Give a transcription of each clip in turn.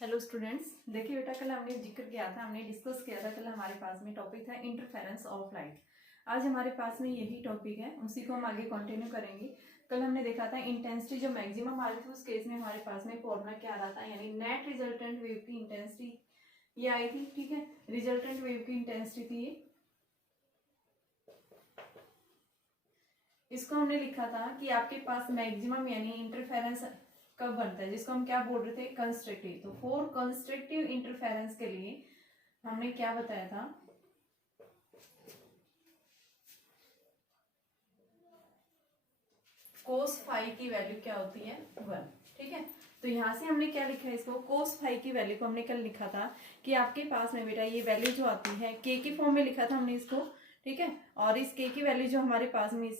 Hello students, देखिए बेटा, कल हमने जिक्र किया था, हमने डिस्कस किया था। कल हमारे पास में टॉपिक था इंटरफेरेंस ऑफ लाइट। आज हमारे पास में यही टॉपिक है, उसी को हम आगे कंटिन्यू करेंगे। कल हमने देखा था इंटेंसिटी जो मैक्सिमम आ रही थी, उस केस में हमारे पास में फॉर्मूला क्या आ रहा था, यानी नेट रिजल्टेंट वेव की इंटेंसिटी ये आई थी। ठीक है, रिजल्टेंट वेव की इंटेंसिटी थी ये। इसको हमने लिखा था कि आपके पास मैक्सिमम यानी इंटरफेरेंस कब बनता है, जिसको हम क्या बोल रहे थे, कंस्ट्रक्टिव। तो फॉर कंस्ट्रक्टिव इंटरफेरेंस के लिए हमने क्या बताया था, कोस फाई की वैल्यू क्या होती है, 1। ठीक है, तो यहां से हमने क्या लिखा है, इसको कोस फाई की वैल्यू को हमने कल लिखा था कि आपके पास में बेटा ये वैल्यू जो आती है के की फॉर्म में लिखा था हमने इसको। ठीक है, और इस के की वैल्यू जो हमारे पास में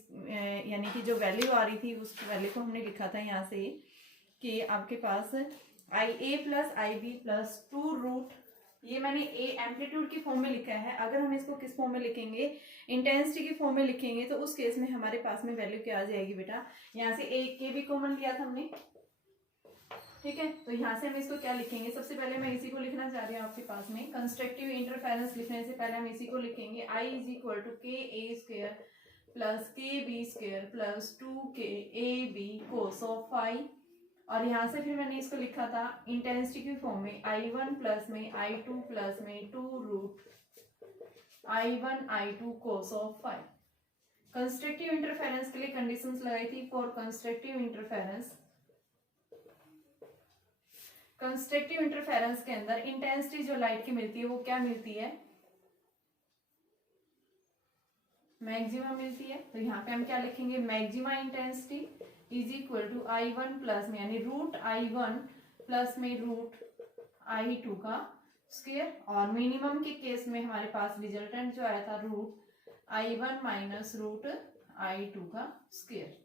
यानी कि जो वैल्यू आ रही थी, उस वैल्यू को हमने लिखा था यहाँ से कि आपके पास आई A plus I B plus 2 root, ये मैंने ए एम्पलीट्यूड की फॉर्म में लिखा है। अगर हम इसको किस फॉर्म में लिखेंगे, इंटेंसिटी की फॉर्म में लिखेंगे, तो उस केस में हमारे पास में वैल्यू क्या आ जाएगी बेटा, यहाँ से ए के भी कॉमन लिया था हमने। ठीक है, तो यहाँ से हम इसको क्या लिखेंगे, सबसे पहले मैं इसी को लिखना चाह रही हूँ आपके पास में। कंस्ट्रक्टिव इंटरफेरेंस लिखने से पहले हम इसी को लिखेंगे, I is equal to K A square plus K B square plus 2 K A B cos of phi. और यहाँ से फिर मैंने इसको लिखा था इंटेंसिटी की फॉर्म में, I1 प्लस में I2 प्लस में 2 root I1 I2 cos of phi. Constructive interference के लिए कंडीशंस लगाई थी। For constructive interference, constructive interference के अंदर इंटेंसिटी जो लाइट की मिलती है वो क्या मिलती है, मैक्सिमम मिलती है। तो यहाँ पे हम क्या लिखेंगे, maxima intensity is equal to I1 plus में यानी रूट I1 प्लस में रूट I2 का स्क्वायर, और मिनिमम के केस में हमारे पास रिजल्टेंट जो आया था root I1 minus root I2 का स्क्वायर।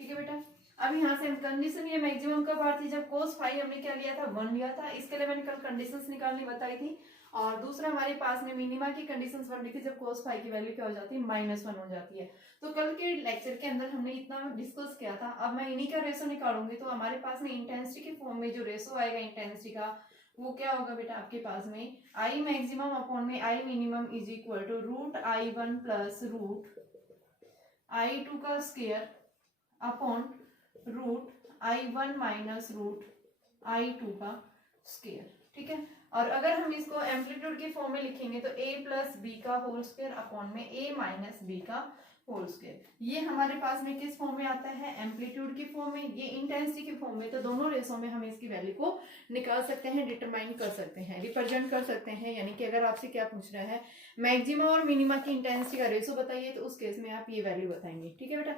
ठीक है बेटा, अब यहाँ से हम कंडीशन, ये मैक्सिमम कब आती है, जब कोस फाई हमने क्या लिया था, 1 लिया था। इसके लिए मैंने कल कंडीशंस निकालनी बताई थी। और दूसरा हमारे पास में मिनिमा की कंडीशंस बन रही थी, जब कोस फाई की वैल्यू क्या हो जाती है, -1 हो जाती है। तो कल के लेक्चर के अंदर हमने इतना डिस्कस किया था। अब मैं इन्हीं का रेशो निकालूंगी, तो हमारे पास में इंटेंसिटी के फॉर्म में जो रेशो आएगा इंटेंसिटी का, वो क्या होगा बेटा आपके पास में, आई मैक्सिमम अपॉन में I minimum is equal to root I1 plus root I2 का square upon root I1 minus root I2 का स्क्वायर। ठीक है, और अगर हम इसको एम्पलीट्यूड की फॉर्म में लिखेंगे तो a प्लस बी का होल स्क्वायर अपॉन में a माइनस बी का होल स्क्वायर। ये हमारे पास में किस फॉर्म में आता है, एम्पलीट्यूड की फॉर्म में, ये इंटेंसिटी की फॉर्म में। तो दोनों रेशो में हम इसकी वैल्यू को निकाल सकते हैं, डिटरमाइन कर सकते हैं, रिप्रेजेंट कर सकते हैं। यानी कि अगर आपसे क्या पूछ रहा है, मैक्सिमा और मिनिमा की इंटेंसिटी का रेशो बताइए, तो उस केस में आप ये वैल्यू बताएंगे। ठीक है बेटा,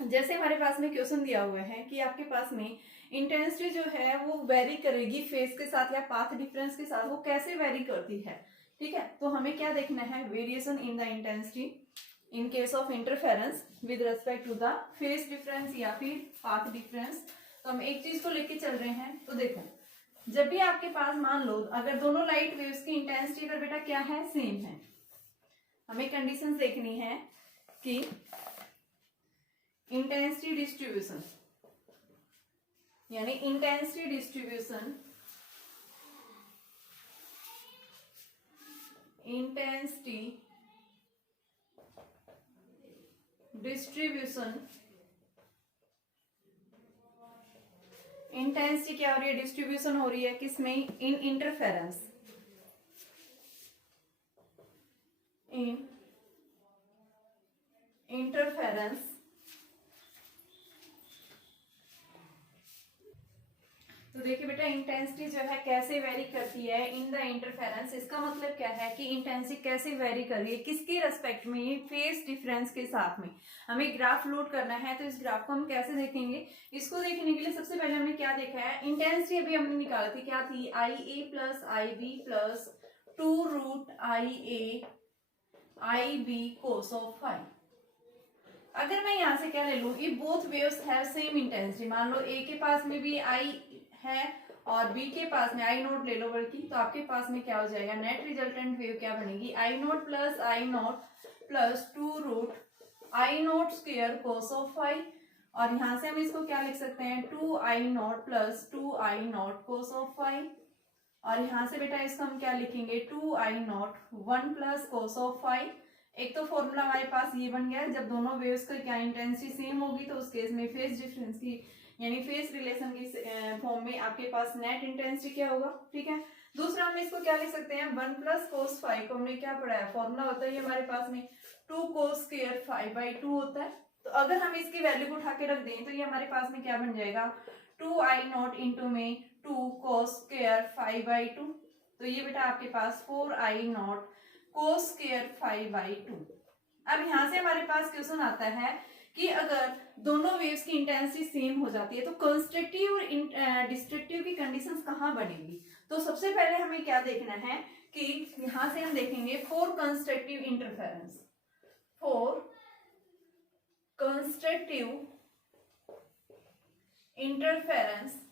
जैसे हमारे पास में क्वेश्चन दिया हुआ है कि आपके पास में इंटेंसिटी जो है वो वेरी करेगी फेज के साथ या पाथ डिफरेंस के साथ, वो कैसे वेरी करती है। ठीक है, तो हमें क्या देखना है, variation in the intensity in case of interference with respect to the phase difference या फिर पाथ डिफरेंस। तो हम एक चीज को लेके चल रहे हैं। तो देखो, जब भी आपके पास मान लो अगर दोनों लाइट वेव्स की इंटेंसिटी अगर बेटा क्या है, सेम है, हमें कंडीशन देखनी है कि इंटेंसिटी डिस्ट्रीब्यूशन, यानी intensity distribution, intensity distribution, intensity क्या हो रही है, डिस्ट्रीब्यूशन हो रही है किसमें, इन इंटरफेरेंस, इन इंटरफेरेंस। तो देखिए बेटा, इंटेंसिटी जो है कैसे वेरी करती है इन द इंटरफेरेंस। इसका मतलब क्या है कि इंटेंसिटी कैसे वेरी कर रही है, किसके रेस्पेक्ट में, फेज डिफरेंस के साथ में। हमें ग्राफ लोड करना है, तो इस ग्राफ को हम कैसे देखेंगे, इसको देखने के लिए सबसे पहले हमने क्या देखा है, इंटेंसिटी अभी हमने निकाली थी, क्या थी, I A plus I B plus 2 root I A I B cos of phi. अगर मैं यहां से क्या ले लूं, ये both waves have same intensity, मान लो ए के पास में भी आई है और बी के पास में आई नोट ले लो बल्कि, तो आपके पास में क्या हो जाएगा, नेट रिजल्टेंट वेव क्या बनेगी, I naught plus 2 root I naught square cos of phi. और यहां से हम इसको क्या लिख सकते हैं 2i0 plus 2i0 cos of phi, और यहां से बेटा इसको हम क्या लिखेंगे 2i0 1 plus cos of phi. एक तो फॉर्मूला हमारे पास ये बन गया, जब दोनों वेव्स का क्या इंटेंसिटी सेम होगी तो उस केस में फेज डिफरेंस की यानी फेज रिलेशन की फॉर्म में आपके पास नेट इंटेंसिटी क्या होगा, ठीक है। दूसरा हम इसको क्या लिख सकते हैं 1 प्लस cos फाई को हमने क्या पढ़ा है, फॉर्मूला होता है ये हमारे पास में 2 cos स्क्वायर फाई बाई 2 होता है। तो अगर हम इसकी वैल्यू को उठा के रख दें तो ये हमारे पास में क्या बन जाएगा 2i0 इंटू में 2 cos स्क्वायर फाई बाई 2, तो ये बेटा आपके पास 4i0 cos square phi by 2। अब यहां से हमारे पास क्वेश्चन आता है कि अगर दोनों वेव्स की इंटेंसिटी सेम हो जाती है तो कंस्ट्रक्टिव और डिस्ट्रक्टिव की कंडीशंस कहाँ बनेगी। तो सबसे पहले हमें क्या देखना है कि यहां से हम देखेंगे for constructive interference, for constructive interference,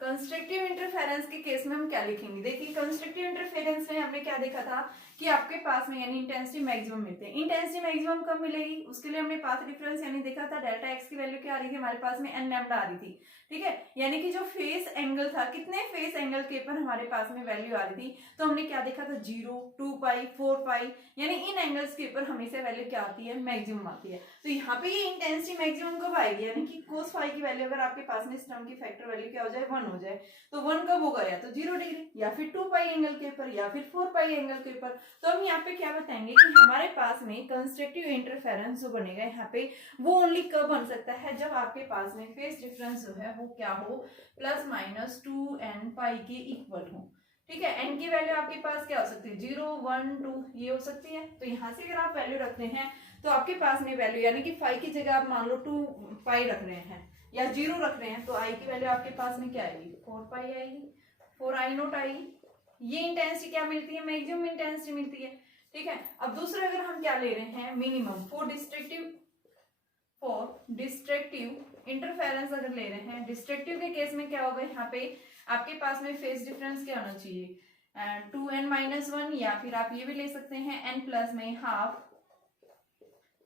constructive interference के केस में हम क्या लिखेंगे, देखिए कंस्ट्रक्टिव इंटरफेरेंस में हमने क्या देखा था कि आपके पास में यानी इंटेंसिटी मैक्सिमम मिलते हैं। इंटेंसिटी मैक्सिमम कब मिलेगी, उसके लिए हमने पाथ डिफरेंस यानी देखा था डेल्टा एक्स की वैल्यू क्या आ रही थी हमारे पास में एन लैम्डा आ रही थी, ठीक है। यानी कि जो फेस एंगल था, कितने फेस एंगल के ऊपर हमारे पास में वैल्यू आ रही थी, तो हमने क्या देखा था 0, 2 पाई, 4 पाई, यानी इन एंगल्स के ऊपर हमेशा वैल्यू क्या आती है मैक्सिमम आती है। तो यहाँ पे ये इंटेंसिटी मैक्सिमम कब आएगी, यानी कि cos फाई की वैल्यू अगर आपके पास में इस टर्म की फैक्टर वैल्यू क्या हो जाए 1 हो जाए, तो 1 कब होगा, या तो 0 डिग्री या फिर 2 पाई एंगल के ऊपर या फिर 4 पाई एंगल के ऊपर। तो हम यहाँ पे क्या बताएंगे कि हमारे पास में कंस्ट्रक्टिव इंटरफेरेंस जो बनेगा यहाँ पे वो ओनली कब बन सकता है, जब आपके पास में फेस डिफरेंस जो है वो क्या हो प्लस माइनस 2n पाई के इक्वल हो, ठीक है। n की वैल्यू आपके पास क्या हो सकती है 0, 1, 2 ये हो सकती है। तो यहाँ से अगर आप वैल्यू रखते हैं तो आपके पास में वैल्यू यानी कि फाई की जगह आप मान लो 2 पाई रख रहे हैं या 0 रख रहे हैं तो i की वैल्यू आपके पास में क्या आएगी 4 पाई आएगी, 4i0 आएगी। ये इंटेंसिटी क्या मिलती है मैक्सिमम इंटेंसिटी मिलती है, ठीक है। अब दूसरा अगर हम क्या ले रहे हैं मिनिमम फॉर डिस्ट्रक्टिव इंटरफेरेंस अगर ले रहे हैं, डिस्ट्रक्टिव के केस में क्या होगा यहाँ पे आपके पास में फेस डिफरेंस क्या होना चाहिए 2n-1 या फिर आप ये भी ले सकते हैं n प्लस में हाफ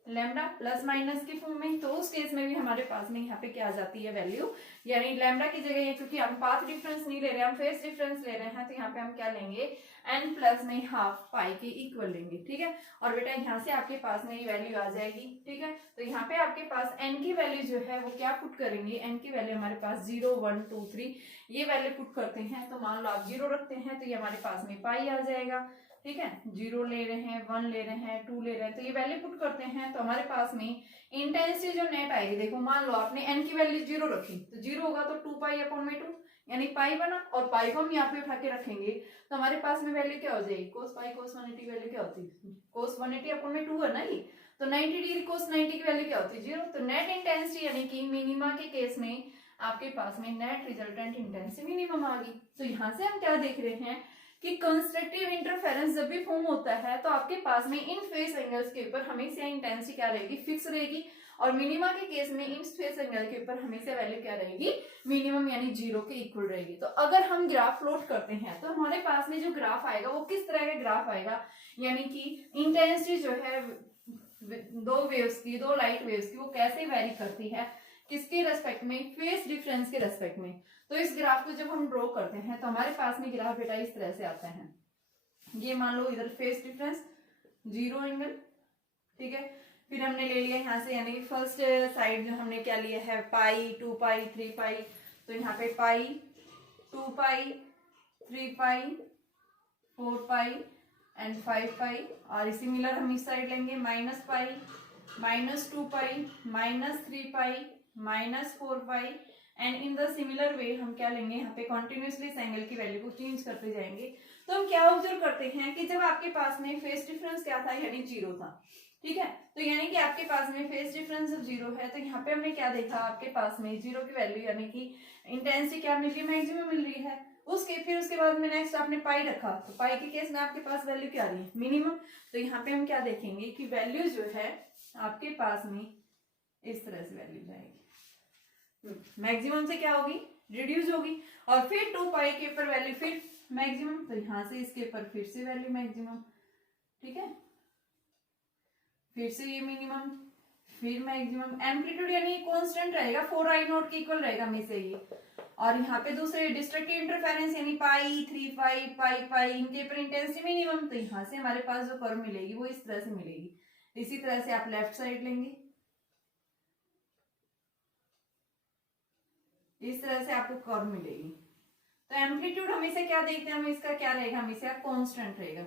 लैम्डा प्लस माइनस की फॉर्म में। तो उस केस में भी हमारे पास में यहाँ पे क्या आ जाती है वैल्यू, यानी लैम्डा की जगह ये क्योंकि हम पाथ डिफरेंस नहीं ले रहे हैं हम फेस डिफरेंस ले रहे हैं तो यहाँ पे हम क्या लेंगे n प्लस में हाफ पाई के इक्वल लेंगे, ठीक है। और बेटा यहाँ से आपके पास में ये वैल्यू आ जाएगी, ठीक है। तो यहाँ पे आपके पास n की वैल्यू जो है वो क्या पुट करेंगे, n की वैल्यू हमारे पास 0, 1, 2, 3 ये वैल्यू पुट करते हैं। तो मान लो आप 0 रखते हैं तो ये हमारे पास में पाई आ जाएगा, ठीक है। 0 ले रहे हैं, 1 ले रहे हैं, 2 ले रहे हैं, तो ये वैल्यू पुट करते हैं तो हमारे पास में इंटेंसिटी जो नेट आएगी, देखो मान लो आपने n की वैल्यू 0 रखी तो 0 होगा तो 2 पाई अपॉन में 2 यानी पाई बना, और पाई को हम यहाँ पे उठा के रखेंगे तो हमारे पास में वैल्यू क्या हो जाएगी कोस पाई कोस 180 की वैल्यू क्या होती है कोस 180 अपॉन में 2 है ना ये, तो 90 डिग्री कोस 90 की वैल्यू क्या होती है 0। तो नेट इंटेंसिटी यानी कि मिनिमा के केस में आपके पास में नेट रिजल्टेंट इंटेंसिटी मिनिमम आ गई। तो यहाँ से हम क्या देख रहे हैं कि कंस्ट्रक्टिव इंटरफेरेंस जब भी फॉर्म होता है तो आपके पास में इन फेस एंगल्स के ऊपर हमेशा इंटेंसिटी क्या रहेगी फिक्स रहेगी, और मिनिमा के केस में इन फेस एंगल के ऊपर हमेशा वैल्यू क्या रहेगी मिनिमम यानी 0 के इक्वल रहेगी। तो अगर हम ग्राफ प्लॉट करते हैं तो हमारे पास में जो ग्राफ आएगा वो किस तरह का ग्राफ आएगा, यानी कि इंटेंसिटी जो है दो वेव्स की, दो लाइट वेव्स की वो कैसे वेरी करती है किसके रेस्पेक्ट में फेस डिफरेंस के रेस्पेक्ट में। तो इस ग्राफ को जब हम ड्रॉ करते हैं तो हमारे पास में ग्राफ बेटा इस तरह से आता है, ये मान लो इधर फेस डिफरेंस 0 एंगल, ठीक है। फिर हमने ले लिया यहाँ से यानी कि फर्स्ट साइड जो हमने क्या लिया है पाई, 2 पाई, 3 पाई, तो यहाँ पे पाई, 2 पाई, 3 पाई, 4 पाई एंड 5 पाई, और सिमिलर हम इस साइड लेंगे minus pi, -2 pi, -3 pi, -4 pi, and in the similar way हम क्या लेंगे यहाँ पे कॉन्टिन्यूसली इस एंगल की वैल्यू को चेंज करते जाएंगे। तो हम क्या ऑब्जर्व करते हैं कि जब आपके पास में फेस डिफरेंस क्या था यानी 0 था, ठीक है। तो यानी कि आपके पास में फेस डिफरेंस जब 0 है तो यहाँ पे हमने क्या देखा आपके पास में 0 की वैल्यू यानी कि इंटेंसिटी क्या मिल रही है मैक्सिमम मिल रही है। फिर उसके बाद में नेक्स्ट आपने पाई रखा तो पाई के केस में आपके पास वैल्यू क्या आ रही है मिनिमम। तो यहाँ पे हम क्या देखेंगे कि वैल्यू जो है आपके पास में इस तरह से वैल्यू जाएगी, मैक्सिमम से क्या होगी रिड्यूस होगी, और फिर 2 पाई के ऊपर वैल्यू फिर मैक्सिमम, तो यहाँ से इसके ऊपर फिर से वैल्यू मैक्सिमम, ठीक है, फिर से ये मिनिमम, फिर मैक्सिमम एम्पलीट्यूड यानी कांस्टेंट रहेगा, 4I0 के इक्वल रहेगा हमेशा ये। और यहाँ पे दूसरे डिस्ट्रक्टिव इंटरफेरेंस यानी पाई, 3 पाई इनके पर इंटेंसिटी मिनिमम। तो यहाँ से हमारे पास जो कर्व मिलेगी वो इस तरह से मिलेगी। इसी तरह से आप लेफ्ट साइड लेंगे, इस तरह से आपको कर्व मिलेगी। तो एम्पलीट्यूड हमेशा क्या देखते हैं हम, इसका क्या रहेगा, हमेशा कांस्टेंट रहेगा।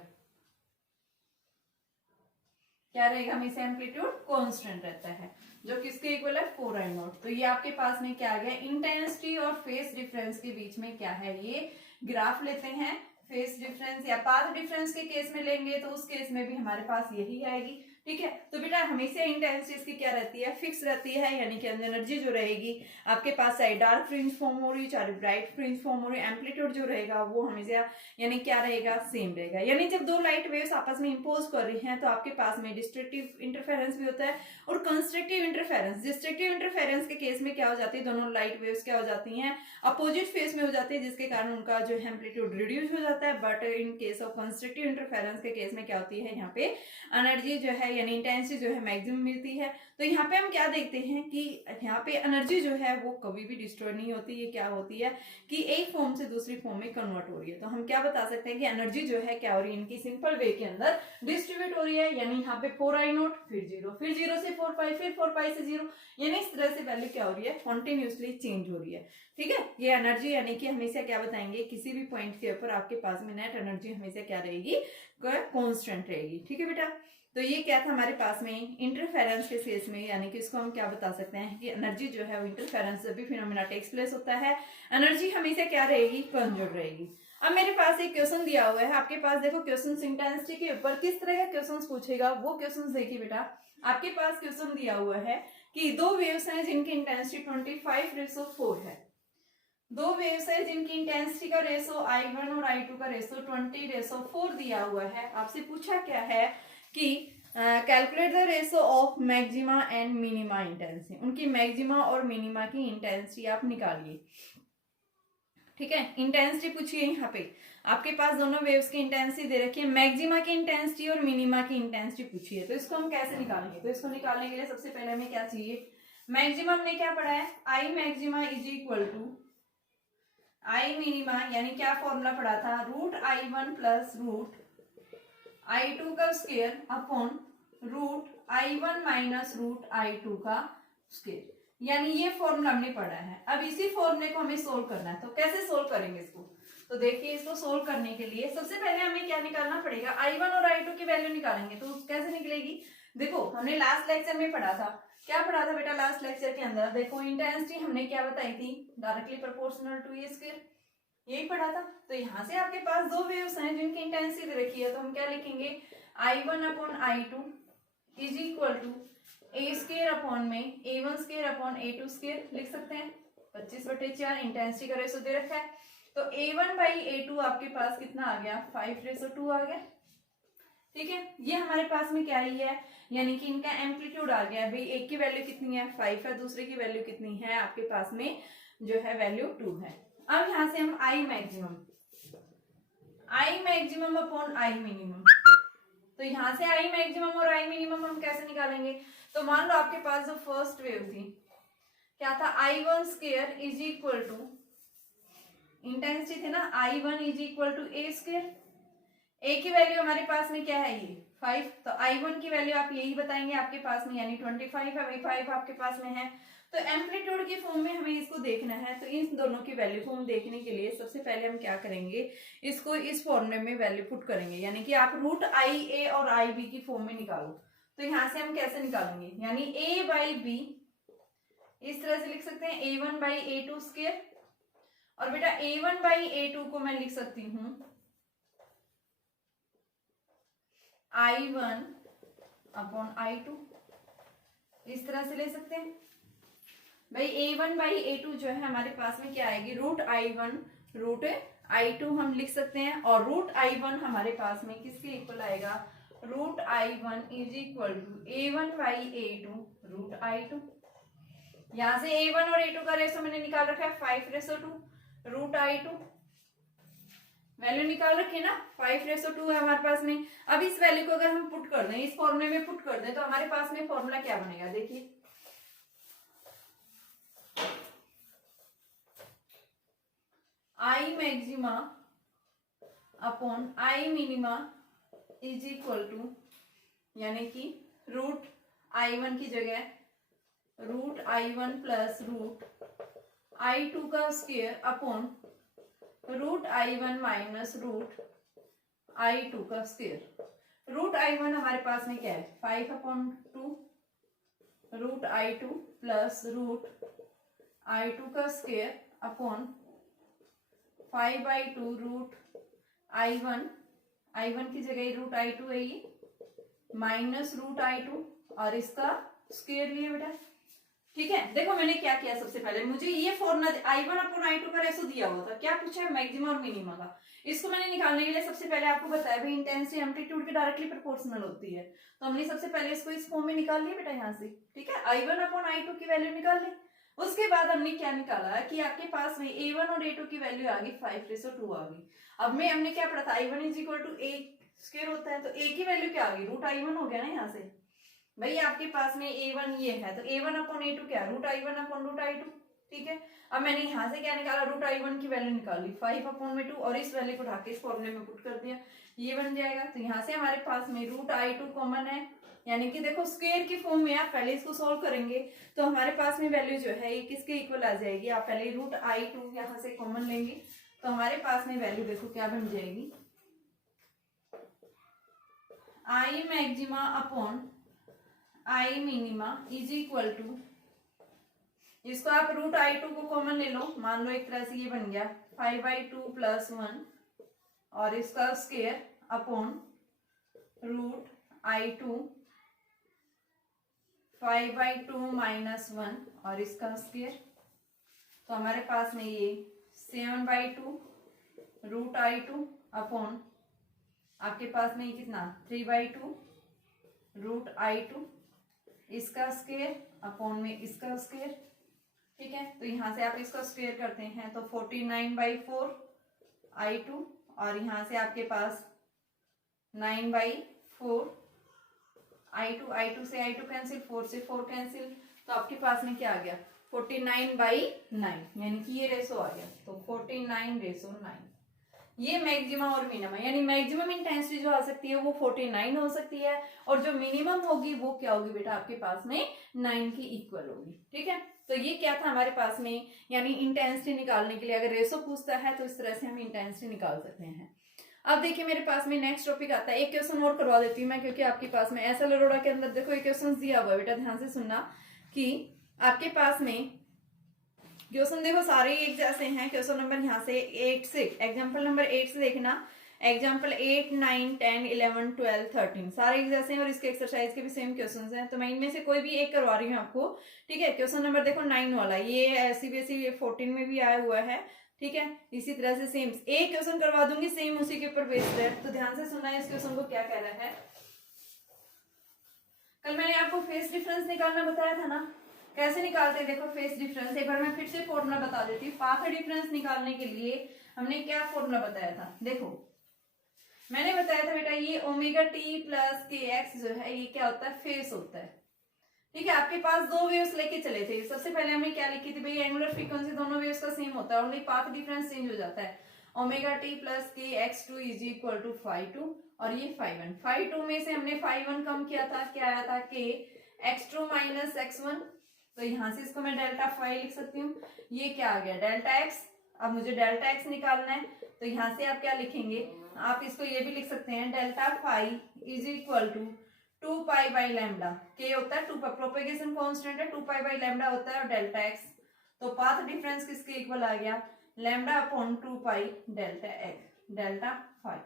क्या रहेगा, हमेशा एम्पलीट्यूड कांस्टेंट रहता है, जो किसके इक्वल है, 4I0। तो ये आपके पास में क्या आ गया, इंटेंसिटी और फेस डिफरेंस के बीच में क्या है, ये ग्राफ लेते हैं। फेस डिफरेंस या पाथ डिफरेंस के केस में लेंगे तो उस केस में भी हमारे पास यही आएगी। ठीक है, तो बेटा हमेशा इंटेंसिटी इसकी क्या रहती है, फिक्स रहती है, यानी कि एनर्जी जो रहेगी आपके पास चाहे डार्क फ्रिंज फॉर्म हो रही चाहे ब्राइट फ्रिंज फॉर्म हो रही, एम्पलीट्यूड जो रहेगा वो हमेशा यानी क्या रहेगा, सेम रहेगा। यानी जब दो लाइट वेव्स आपस में इंपोज कर रही हैं तो आपके पास में डिस्ट्रक्टिव इंटरफेरेंस भी होता है और कंस्ट्रक्टिव इंटरफेरेंस। डिस्ट्रक्टिव इंटरफेरेंस के केस में क्या हो जाती है, दोनों लाइट वेव्स क्या हो जाती हैं, अपोजिट फेस में हो जाती है, जिसके कारण उनका जो एम्पलीट्यूड रिड्यूस हो जाता है। But in case of constructive interference के केस में क्या होती है, यहाँ पे एनर्जी जो है यानी इंटेंसिटी जो है मैक्सिमम मिलती है। तो यहाँ पे हम क्या देखते हैं कि यहाँ पे एनर्जी जो है वो कभी भी डिस्ट्रॉय नहीं होती, ये क्या होती है कि एक फॉर्म से दूसरी फॉर्म में कन्वर्ट हो रही है। तो हम क्या बता सकते हैं कि एनर्जी जो है क्या हो रही है, इनकी सिंपल वे के अंदर डिस्ट्रीब्यूट हो रही है। यानी यहाँ पे 4I0 फिर 0, फिर 0 से 4 पाई, फिर 4 पाई से 0, यानी इस तरह से वैल्यू क्या हो रही है, कॉन्टिन्यूसली चेंज हो रही है। ठीक है, ये एनर्जी यानी कि हमेशा क्या बताएंगे, किसी भी पॉइंट के ऊपर आपके पास में नेट एनर्जी हमेशा क्या रहेगी, कॉन्स्टेंट रहेगी। ठीक है बेटा, तो ये क्या था हमारे पास में इंटरफेरेंस के केस में, यानी कि इसको हम क्या बता सकते हैं कि एनर्जी जो है वो इंटरफेरेंस जब भी फिनोमेना टेक्स प्लेस होता है एनर्जी हमेशा क्या रहेगी, कंजर्व रहेगी। अब मेरे पास एक क्वेश्चन दिया हुआ है आपके पास, देखो क्वेश्चन इंटेंसिटी के ऊपर किस तरह का क्वेश्चन पूछेगा, वो क्वेश्चन देखिए बेटा। आपके पास क्वेश्चन दिया हुआ है कि दो वेव्स हैं जिनकी इंटेंसिटी 25:4 है। दो वेव्स है जिनकी इंटेंसिटी का रेशो I1 और I2 का रेशो 20:4 दिया हुआ है। आपसे पूछा क्या है कि calculate the ratio of maxima and minima intensity, उनकी मैक्सिमा और मिनिमा की इंटेंसिटी आप निकालिए। ठीक है, इंटेंसिटी पूछिए, यहाँ पे आपके पास दोनों वेव्स की इंटेंसिटी दे रखी है, मैक्सिमा की इंटेंसिटी और मिनिमा की इंटेंसिटी पूछिए। तो इसको हम कैसे निकालेंगे, तो इसको निकालने के लिए सबसे पहले हमें क्या चाहिए, मैक्सिमा हमने क्या पढ़ा है, I maxima is equal to I minima, यानी क्या फॉर्मूला पढ़ा था, √I1 प्लस √I2 का square upon √I1 minus √I2 का स्क्वायर, यानी ये फॉर्मूला हमने पढ़ा है। अब इसी फॉर्मूले को हमें सोल्व करना है, तो कैसे सोल्व करेंगे इसको, तो देखिए इसको सोल्व करने के लिए सबसे पहले हमें क्या निकालना पड़ेगा, I1 और I2 की वैल्यू निकालेंगे। तो कैसे निकलेगी, देखो हमने लास्ट लेक्चर में पढ़ा था, क्या पढ़ा था बेटा लास्ट लेक्चर के अंदर, देखो इंटेंसिटी हमने क्या बताई थी, directly proportional to A square, यही पढ़ा था। तो यहाँ से आपके पास दो वेव्स हैं जिनकी इंटेंसिटी दे रखी है, तो हम क्या लिखेंगे, I1 upon I2 is equal to A square upon में A1 square upon A2 square लिख सकते हैं। 25/4 इंटेंसिटी का रेशो दे रखा है, तो A1 बाई A2 आपके पास कितना आ गया, 5:2 आ गया। ठीक है, ये हमारे पास में क्या ही है, यानी कि इनका एम्पलीट्यूड आ गया। भाई एक की वैल्यू कितनी है, 5 है, दूसरे की वैल्यू कितनी है, आपके पास में जो है वैल्यू 2 है। अब यहाँ से हम I maximum upon I minimum, तो यहाँ से I मैक्सिमम और I मिनिमम हम कैसे निकालेंगे, तो मान लो आपके पास जो फर्स्ट वेव थी क्या था, I1 square is equal to, intensity थी ना I1 is equal to A square, A की वैल्यू हमारे पास में क्या है, ये 5, तो I1 की वैल्यू आप यही बताएंगे आपके पास में, यानी 25 है, वही 5 आपके पास में है। तो एम्पलीट्यूड की फॉर्म में हमें इसको देखना है, तो इन दोनों की वैल्यू को हम देखने के लिए सबसे पहले हम क्या करेंगे, इसको इस फॉर्मूले में वैल्यू पुट करेंगे, यानी कि आप √IA और IB की फॉर्म में निकालो। तो यहाँ से हम कैसे निकालेंगे, यानी A बाई B इस तरह से लिख सकते हैं, A1 बाई A2 स्क्वायर, और बेटा A1 बाई A2 को मैं लिख सकती हूँ I1 अपॉन I2, इस तरह से ले सकते हैं। भाई A1 बाई A2 जो है हमारे पास में क्या आएगी, √I1 √I2 हम लिख सकते हैं, और √I1 हमारे पास में किसके इक्वल आएगा, √I1 is equal to A1 by A2 √I2। यहाँ से A1 और A2 का रेशो मैंने निकाल रखा है 5:2 √I2। वैल्यू निकाल रखी है ना, 5:2 है हमारे पास में। अब इस वैल्यू को अगर हम पुट कर दें, इस फॉर्मूले में पुट कर दें, तो हमारे पास में फॉर्मूला क्या बनेगा, देखिए I maxima upon I minima is equal to, यानी कि रूट I1 की जगह root I1 plus root I2 का square upon root I1 minus root I2 का स्क्वायर। रूट I1 हमारे पास में क्या है, 5/2 root I2 plus root I2 का स्क्वायर अपॉन 5/2 रूट I1 की जगह रूट I2 है ये, माइनस रूट I2 और इसका स्क्वायर लिए बेटा। ठीक है, देखो मैंने क्या किया, सबसे पहले मुझे ये फॉर्मूला I1 अपॉन I2 का रेशो दिया हुआ था, क्या पूछा है, मैक्सिमम और मिनिमम का। इसको मैंने निकालने के लिए सबसे पहले आपको बताया भाई इंटेंसिटी एम्पलीट्यूड के डायरेक्टली प्रोपोर्शनल होती है, तो हमने सबसे पहले इसको इस फॉर्म में निकाल लिया बेटा यहाँ से। ठीक है, I1 अपॉन I2 की वैल्यू निकाल ली। उसके बाद हमने क्या निकाला कि आपके पास में A1 और A2 की वैल्यू आ गई 5:2 आ गई। अब में हमने क्या पढ़ा था, I1 is equal to A square होता है, तो A की वैल्यू क्या आ गई, रूट I1 हो गया ना यहाँ से। भाई आपके पास में A1 ये है, तो A1 अपॉन A2 क्या, root I1 upon root I2। ठीक है, अब मैंने यहाँ से क्या निकाला, रूट I1 की वैल्यू निकाल ली 5/2 और इस वैल्यू को उठा के इस फॉर्मूले में पुट कर दिया, ये बन जाएगा। तो यहाँ से हमारे पास में रूट I2 कॉमन है, यानी कि देखो स्क्वायर की फॉर्म में आप पहले इसको सोल्व करेंगे तो हमारे पास में वैल्यू जो है ये किसके इक्वल आ जाएगी, आप पहले रूट I2 यहाँ से कॉमन लेंगे तो हमारे पास में वैल्यू देखो क्या बन जाएगी, I maxima upon I minima is equal to, इसको आप रूट I2 को कॉमन ले लो, मान लो एक तरह से ये बन गया 5/2 प्लस 1 और इसका square upon root I2 5/2 minus 1 और इसका स्क्वायर, तो हमारे पास में ये 7/2 रूट I2 अपॉन आपके पास में ये कितना 3/2 रूट I2 इसका स्क्वायर अपॉन में इसका स्क्वायर। ठीक है, तो यहाँ से आप इसका स्क्वायर करते हैं तो 49/4 I2 और यहाँ से आपके पास 9/4 I2 से I2 कैंसिल, 4 से 4 कैंसिल, तो आपके पास में क्या आ गया 49/9, यानी कि ये रेशो आ गया, तो 49:9 ये मैक्सिमम और मिनिमम, यानी मैक्सिमम इंटेंसिटी जो आ सकती है वो 49 हो सकती है और जो मिनिमम होगी वो क्या होगी बेटा आपके पास में 9 की इक्वल होगी। ठीक है, तो ये क्या था हमारे पास में, यानी इंटेंसिटी निकालने के लिए अगर रेशो पूछता है तो इस तरह से हम इंटेंसिटी निकाल सकते हैं। अब देखिए मेरे पास में नेक्स्ट टॉपिक आता है, एक क्वेश्चन और करवा देती हूँ मैं, क्योंकि आपके पास में ऐसा लरोड़ा के अंदर देखो एक क्वेश्चन दिया हुआ है बेटा, ध्यान से सुनना कि आपके पास में क्वेश्चन देखो सारे एक जैसे हैं। क्वेश्चन नंबर यहाँ से 8 से, एग्जाम्पल नंबर 8 से देखना, एग्जाम्पल 8, 9, 10, 11, 12, 13 सारे एक जैसे हैं और इसके एक्सरसाइज के भी सेम क्वेश्चंस हैं, तो मैं इनमें से कोई भी एक करवा रही हूँ आपको। ठीक है, क्वेश्चन नंबर देखो 9 वाला, ये CBSE 14 में भी आया हुआ है। ठीक है, इसी तरह से सेम एक क्वेश्चन करवा दूंगी सेम उसी के ऊपर बेस्ड है, तो ध्यान से सुनना है इस क्वेश्चन को क्या कह रहा है। कल मैंने आपको फेस डिफरेंस निकालना बताया था ना, कैसे निकालते हैं देखो फेस डिफरेंस, एक बार मैं फिर से फॉर्मूला बता देती हूँ। पाथ डिफरेंस निकालने के लिए हमने क्या फॉर्मूला बताया था, देखो मैंने बताया था बेटा ये ओमेगा टी प्लस के एक्स जो है ये क्या होता है, फेस होता है। ठीक है, आपके पास दो वेव्स लेके चले थे, सबसे पहले हमने क्या लिखी थी भाई, एंगुलर फ्रीक्वेंसी दोनों वेव्स का सेम होता है, ओनली पाथ डिफरेंस चेंज हो जाता है। ओमेगा टी प्लस के x2 इज इक्वल टू 5/2 और ये 5/1, 5/2 में से हमने 5/1 कम किया था, क्या आया था के x2 माइनस x1, तो यहाँ से इसको मैं डेल्टा 5 लिख सकती हूँ, ये क्या आ गया डेल्टा x। अब मुझे डेल्टा x निकालना है तो यहाँ से आप क्या लिखेंगे, आप इसको ये भी लिख सकते हैं डेल्टा 5 इज इक्वल टू 2π/λ, के होता है 2 प्रोपेगेशन कांस्टेंट है, 2π/λ होता है और डेल्टा x, तो पाथ डिफरेंस किसके इक्वल आ गया, लैम्डा अपॉन 2π डेल्टा 5।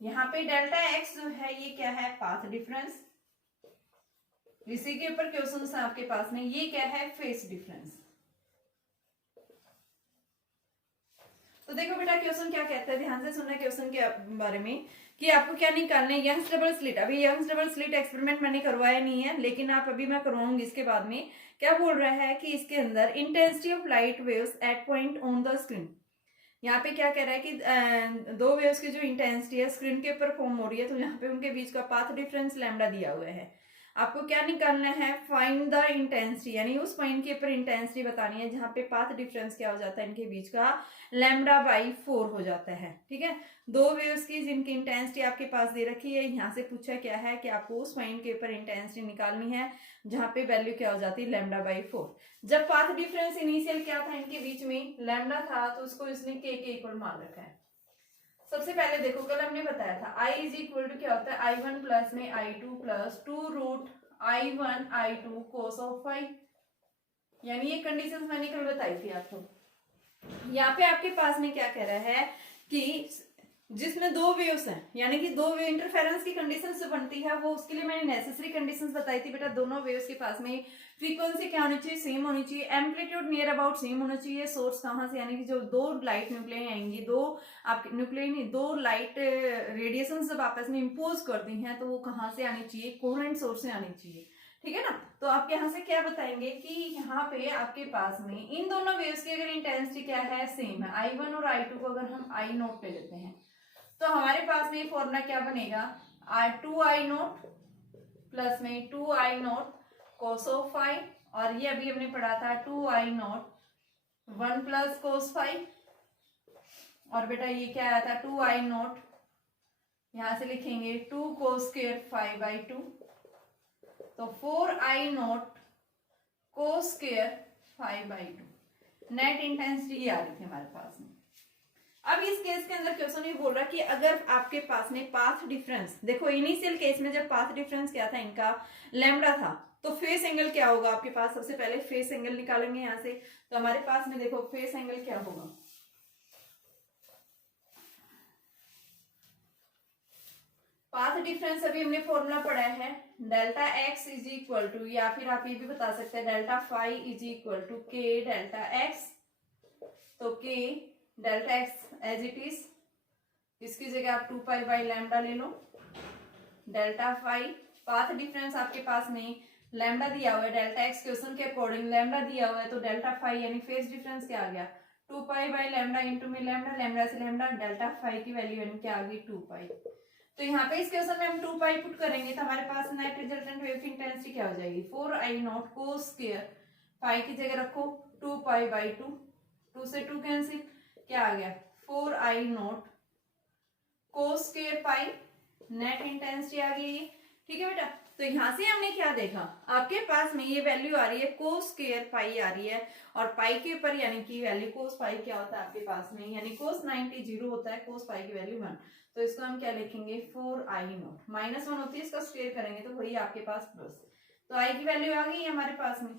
यहाँ पे डेल्टा x जो है ये क्या है, पाथ डिफरेंस, इसी के ऊपर क्वेश्चन है आपके पास में, ये क्या है फेस डिफरेंस। तो देखो बेटा क्वेश्चन क्या कहता है, ध्यान से सुनना क्वेश्चन के बारे में कि आपको क्या निकालना है, यंग्स डबल स्लिट। अभी यंग्स डबल स्लिट एक्सपेरिमेंट मैंने करवाया नहीं है, लेकिन आप अभी मैं करवाऊंगी इसके बाद में। क्या बोल रहा है कि इसके अंदर intensity of light waves at point on the screen, यहाँ पे क्या कह रहा है कि दो वेव्स की जो इंटेंसिटी है स्क्रीन के ऊपर फॉर्म हो रही है, तो यहाँ पे उनके बीच का पाथ डिफरेंस लैम्डा दिया हुआ है। आपको क्या निकालना है, फाइंड द इंटेंसिटी, यानी उस पॉइंट के ऊपर इंटेंसिटी बतानी है जहाँ पे पाथ डिफरेंस क्या हो जाता है इनके बीच का, λ/4 हो जाता है। ठीक है, दो वेव्स की जिनकी इंटेंसिटी आपके पास दे रखी है, यहाँ से पूछा क्या है कि आपको उस पॉइंट के ऊपर इंटेंसिटी निकालनी है जहाँ पे वैल्यू क्या हो जाती है, λ/4। जब पाथ डिफरेंस इनिशियल क्या था इनके बीच में, लैम्डा था, तो उसको इसने के इक्वल मान रखा है। सबसे पहले देखो, कल हमने बताया था I इज इक्वल टू क्या होता है, I1 प्लस में I2 plus 2√I1 I2 cos of phi, यानी ये कंडीशंस मैंने कल बताई थी आपको। यहाँ पे आपके पास में क्या कह रहा है कि जिसमें दो वेव्स हैं, यानी कि दो वेव इंटरफेरेंस की कंडीशन से बनती है, वो उसके लिए मैंने नेसेसरी कंडीशंस बताई थी बेटा। दोनों वेव्स के पास में फ्रीक्वेंसी क्या होनी चाहिए, सेम होनी चाहिए, एम्पलीट्यूड नियर अबाउट सेम होना चाहिए, सोर्स कहाँ से, यानी कि जो दो लाइट न्यूक्लियाई आएंगी, दो आपके न्यूक्लियाई नहीं, दो लाइट रेडिएशन जब आपस में इम्पोज करती हैं तो वो कहाँ से आनी चाहिए, कोहेरेंट सोर्स से आनी चाहिए। ठीक है ना, तो आप यहाँ से क्या बताएंगे कि यहाँ पे आपके पास में इन दोनों वेव्स की अगर इंटेंसिटी क्या है, सेम है, I1 और I2 को अगर हम I0 ले लेते हैं तो हमारे पास में फॉर्मूला क्या बनेगा, 2I0 प्लस में 2I0 cos ऑफ फाई, और ये अभी हमने पढ़ा था 2I0 1 प्लस cos फाई, और बेटा ये क्या आया था 2I0, यहां से लिखेंगे 2 cos स्क्वायर 5/2, तो 4I0 cos square 5/2। Net intensity आ रही थी हमारे पास में। अब इस केस के अंदर क्वेश्चन ये बोल रहा है कि अगर आपके पास में पाथ डिफरेंस, देखो इनिशियल केस में जब पाथ डिफरेंस क्या था इनका, लैम्डा था, तो फेस एंगल क्या होगा आपके पास, सबसे पहले फेस एंगल निकालेंगे यहाँ से। तो हमारे पास में देखो फेस एंगल क्या होगा, पाथ डिफरेंस अभी हमने फॉर्मूला पढ़ा है, delta x is equal to, या फिर आप ये भी बता सकते हैं delta phi is equal to K delta X, तो K delta X as it is, इसकी जगह आप 2π/λ ले लो, डेल्टा फाई, पाथ डिफरेंस आपके पास में लैम्डा दिया हुआ है, डेल्टा एक्स क्वेश्चन के अकॉर्डिंग लैम्डा दिया हुआ है, तो डेल्टा फाई यानी फेस डिफरेंस क्या आ गया, 2π/λ इंटू में लैम्डा से लैम्डा, डेल्टा फाई की वैल्यू यानी क्या आ गई 2π। तो यहाँ पे इस क्वेश्चन में हम 2π पुट करेंगे तो हमारे पास नेट रिजल्टेंट वेव की इंटेंसिटी क्या हो जाएगी, 4I0 cos स्क्वायर, पाई की जगह रखो 2π/2, 2 से 2 कैंसिल, क्या आ गया 4I0 cos square pi, net intensity आ गई। ठीक है बेटा, तो यहां से हमने क्या देखा, आपके पास में ये वैल्यू आ रही है cos स्क्वायर पाई आ रही है, और पाई के ऊपर यानी कि वैल्यू cos पाई क्या होता है आपके पास में, यानी cos 90 0 होता है, cos पाई की वैल्यू 1, तो इसको हम क्या लिखेंगे 4I0, -1 होती है, इसका स्क्वायर करेंगे तो वही आपके पास प्लस, तो आई की वैल्यू आ गई हमारे पास में।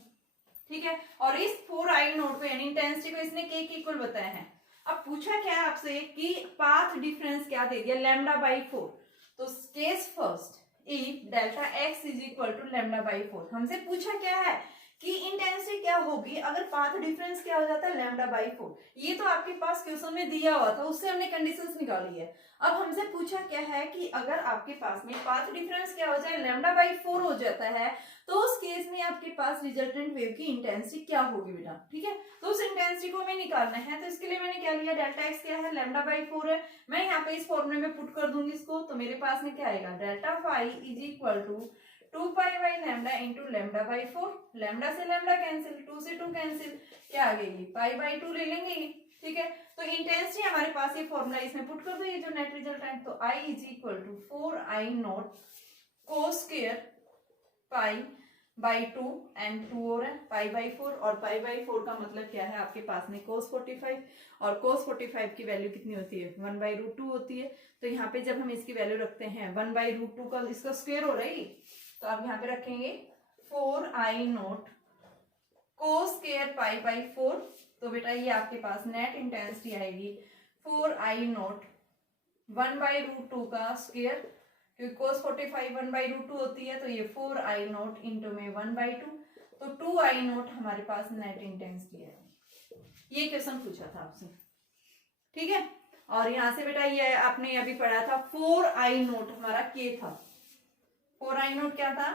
ठीक है, और इस 4I0 को यानी इंटेंसिटी को इसने के इक्वल बताया है। अब पूछा क्या है आपसे कि पाथ डिफरेंस क्या दे दिया, λ/4, तो case first if delta x is equal to λ/4, हमसे पूछा क्या है कि इंटेंसिटी क्या होगी अगर पाथ डिफरेंस क्या हो जाता है λ/4, ये तो आपके पास क्वेश्चन में दिया हुआ था, उससे हमने कंडीशंस निकाली है। अब हमसे पूछा क्या है कि अगर आपके पास में पाथ डिफरेंस क्या हो जाए, λ/4 हो जाता है, तो उस केस में आपके पास रिजल्टेंट वेव की इंटेंसिटी क्या होगी बेटा। ठीक है, तो उस इंटेंसिटी को हमें निकालना है, तो इसके लिए मैंने क्या लिया, डेल्टा एक्स क्या है, λ/4 है, मैं यहाँ पे इस फॉर्मूले में पुट कर दूंगी इसको, तो मेरे पास में क्या आएगा, delta phi is equal to 2π/λ into λ/4, lambda से लैम्डा कैंसिल, 2 से 2 कैंसिल, क्या आ गई π/2 ले लेंगे। ठीक है, तो इंटेंसिटी हमारे पास ये फॉर्मूला इसमें पुट कर दो, ये जो नेट रिजल्टेंट, तो I is equal to 4I0 cos square π/2 and 2 और है π/4, और π/4 का मतलब क्या है आपके पास में cos 45, और cos 45 की वैल्यू कितनी होती है 1/√2 होती है। तो यहाँ पे जब हम इसकी वैल्यू रखते हैं 1/√2 का इसका स्क्वायर हो रहा है, तो आप यहाँ पे रखेंगे 4I0 cos स्क्वायर π/4, तो बेटा ये आपके पास नेट इंटेंसिटी आएगी 4I0 1/√2 का स्क्वायर, क्योंकि cos 45 1/√2 होती है, तो ये 4I0 इंटू में 1/2, तो 2I0 हमारे पास नेट इंटेंसिटी है। ये क्वेश्चन पूछा था आपसे। ठीक है, और यहां से बेटा ये आपने अभी पढ़ा था 4I0 हमारा के था, 4I0 क्या था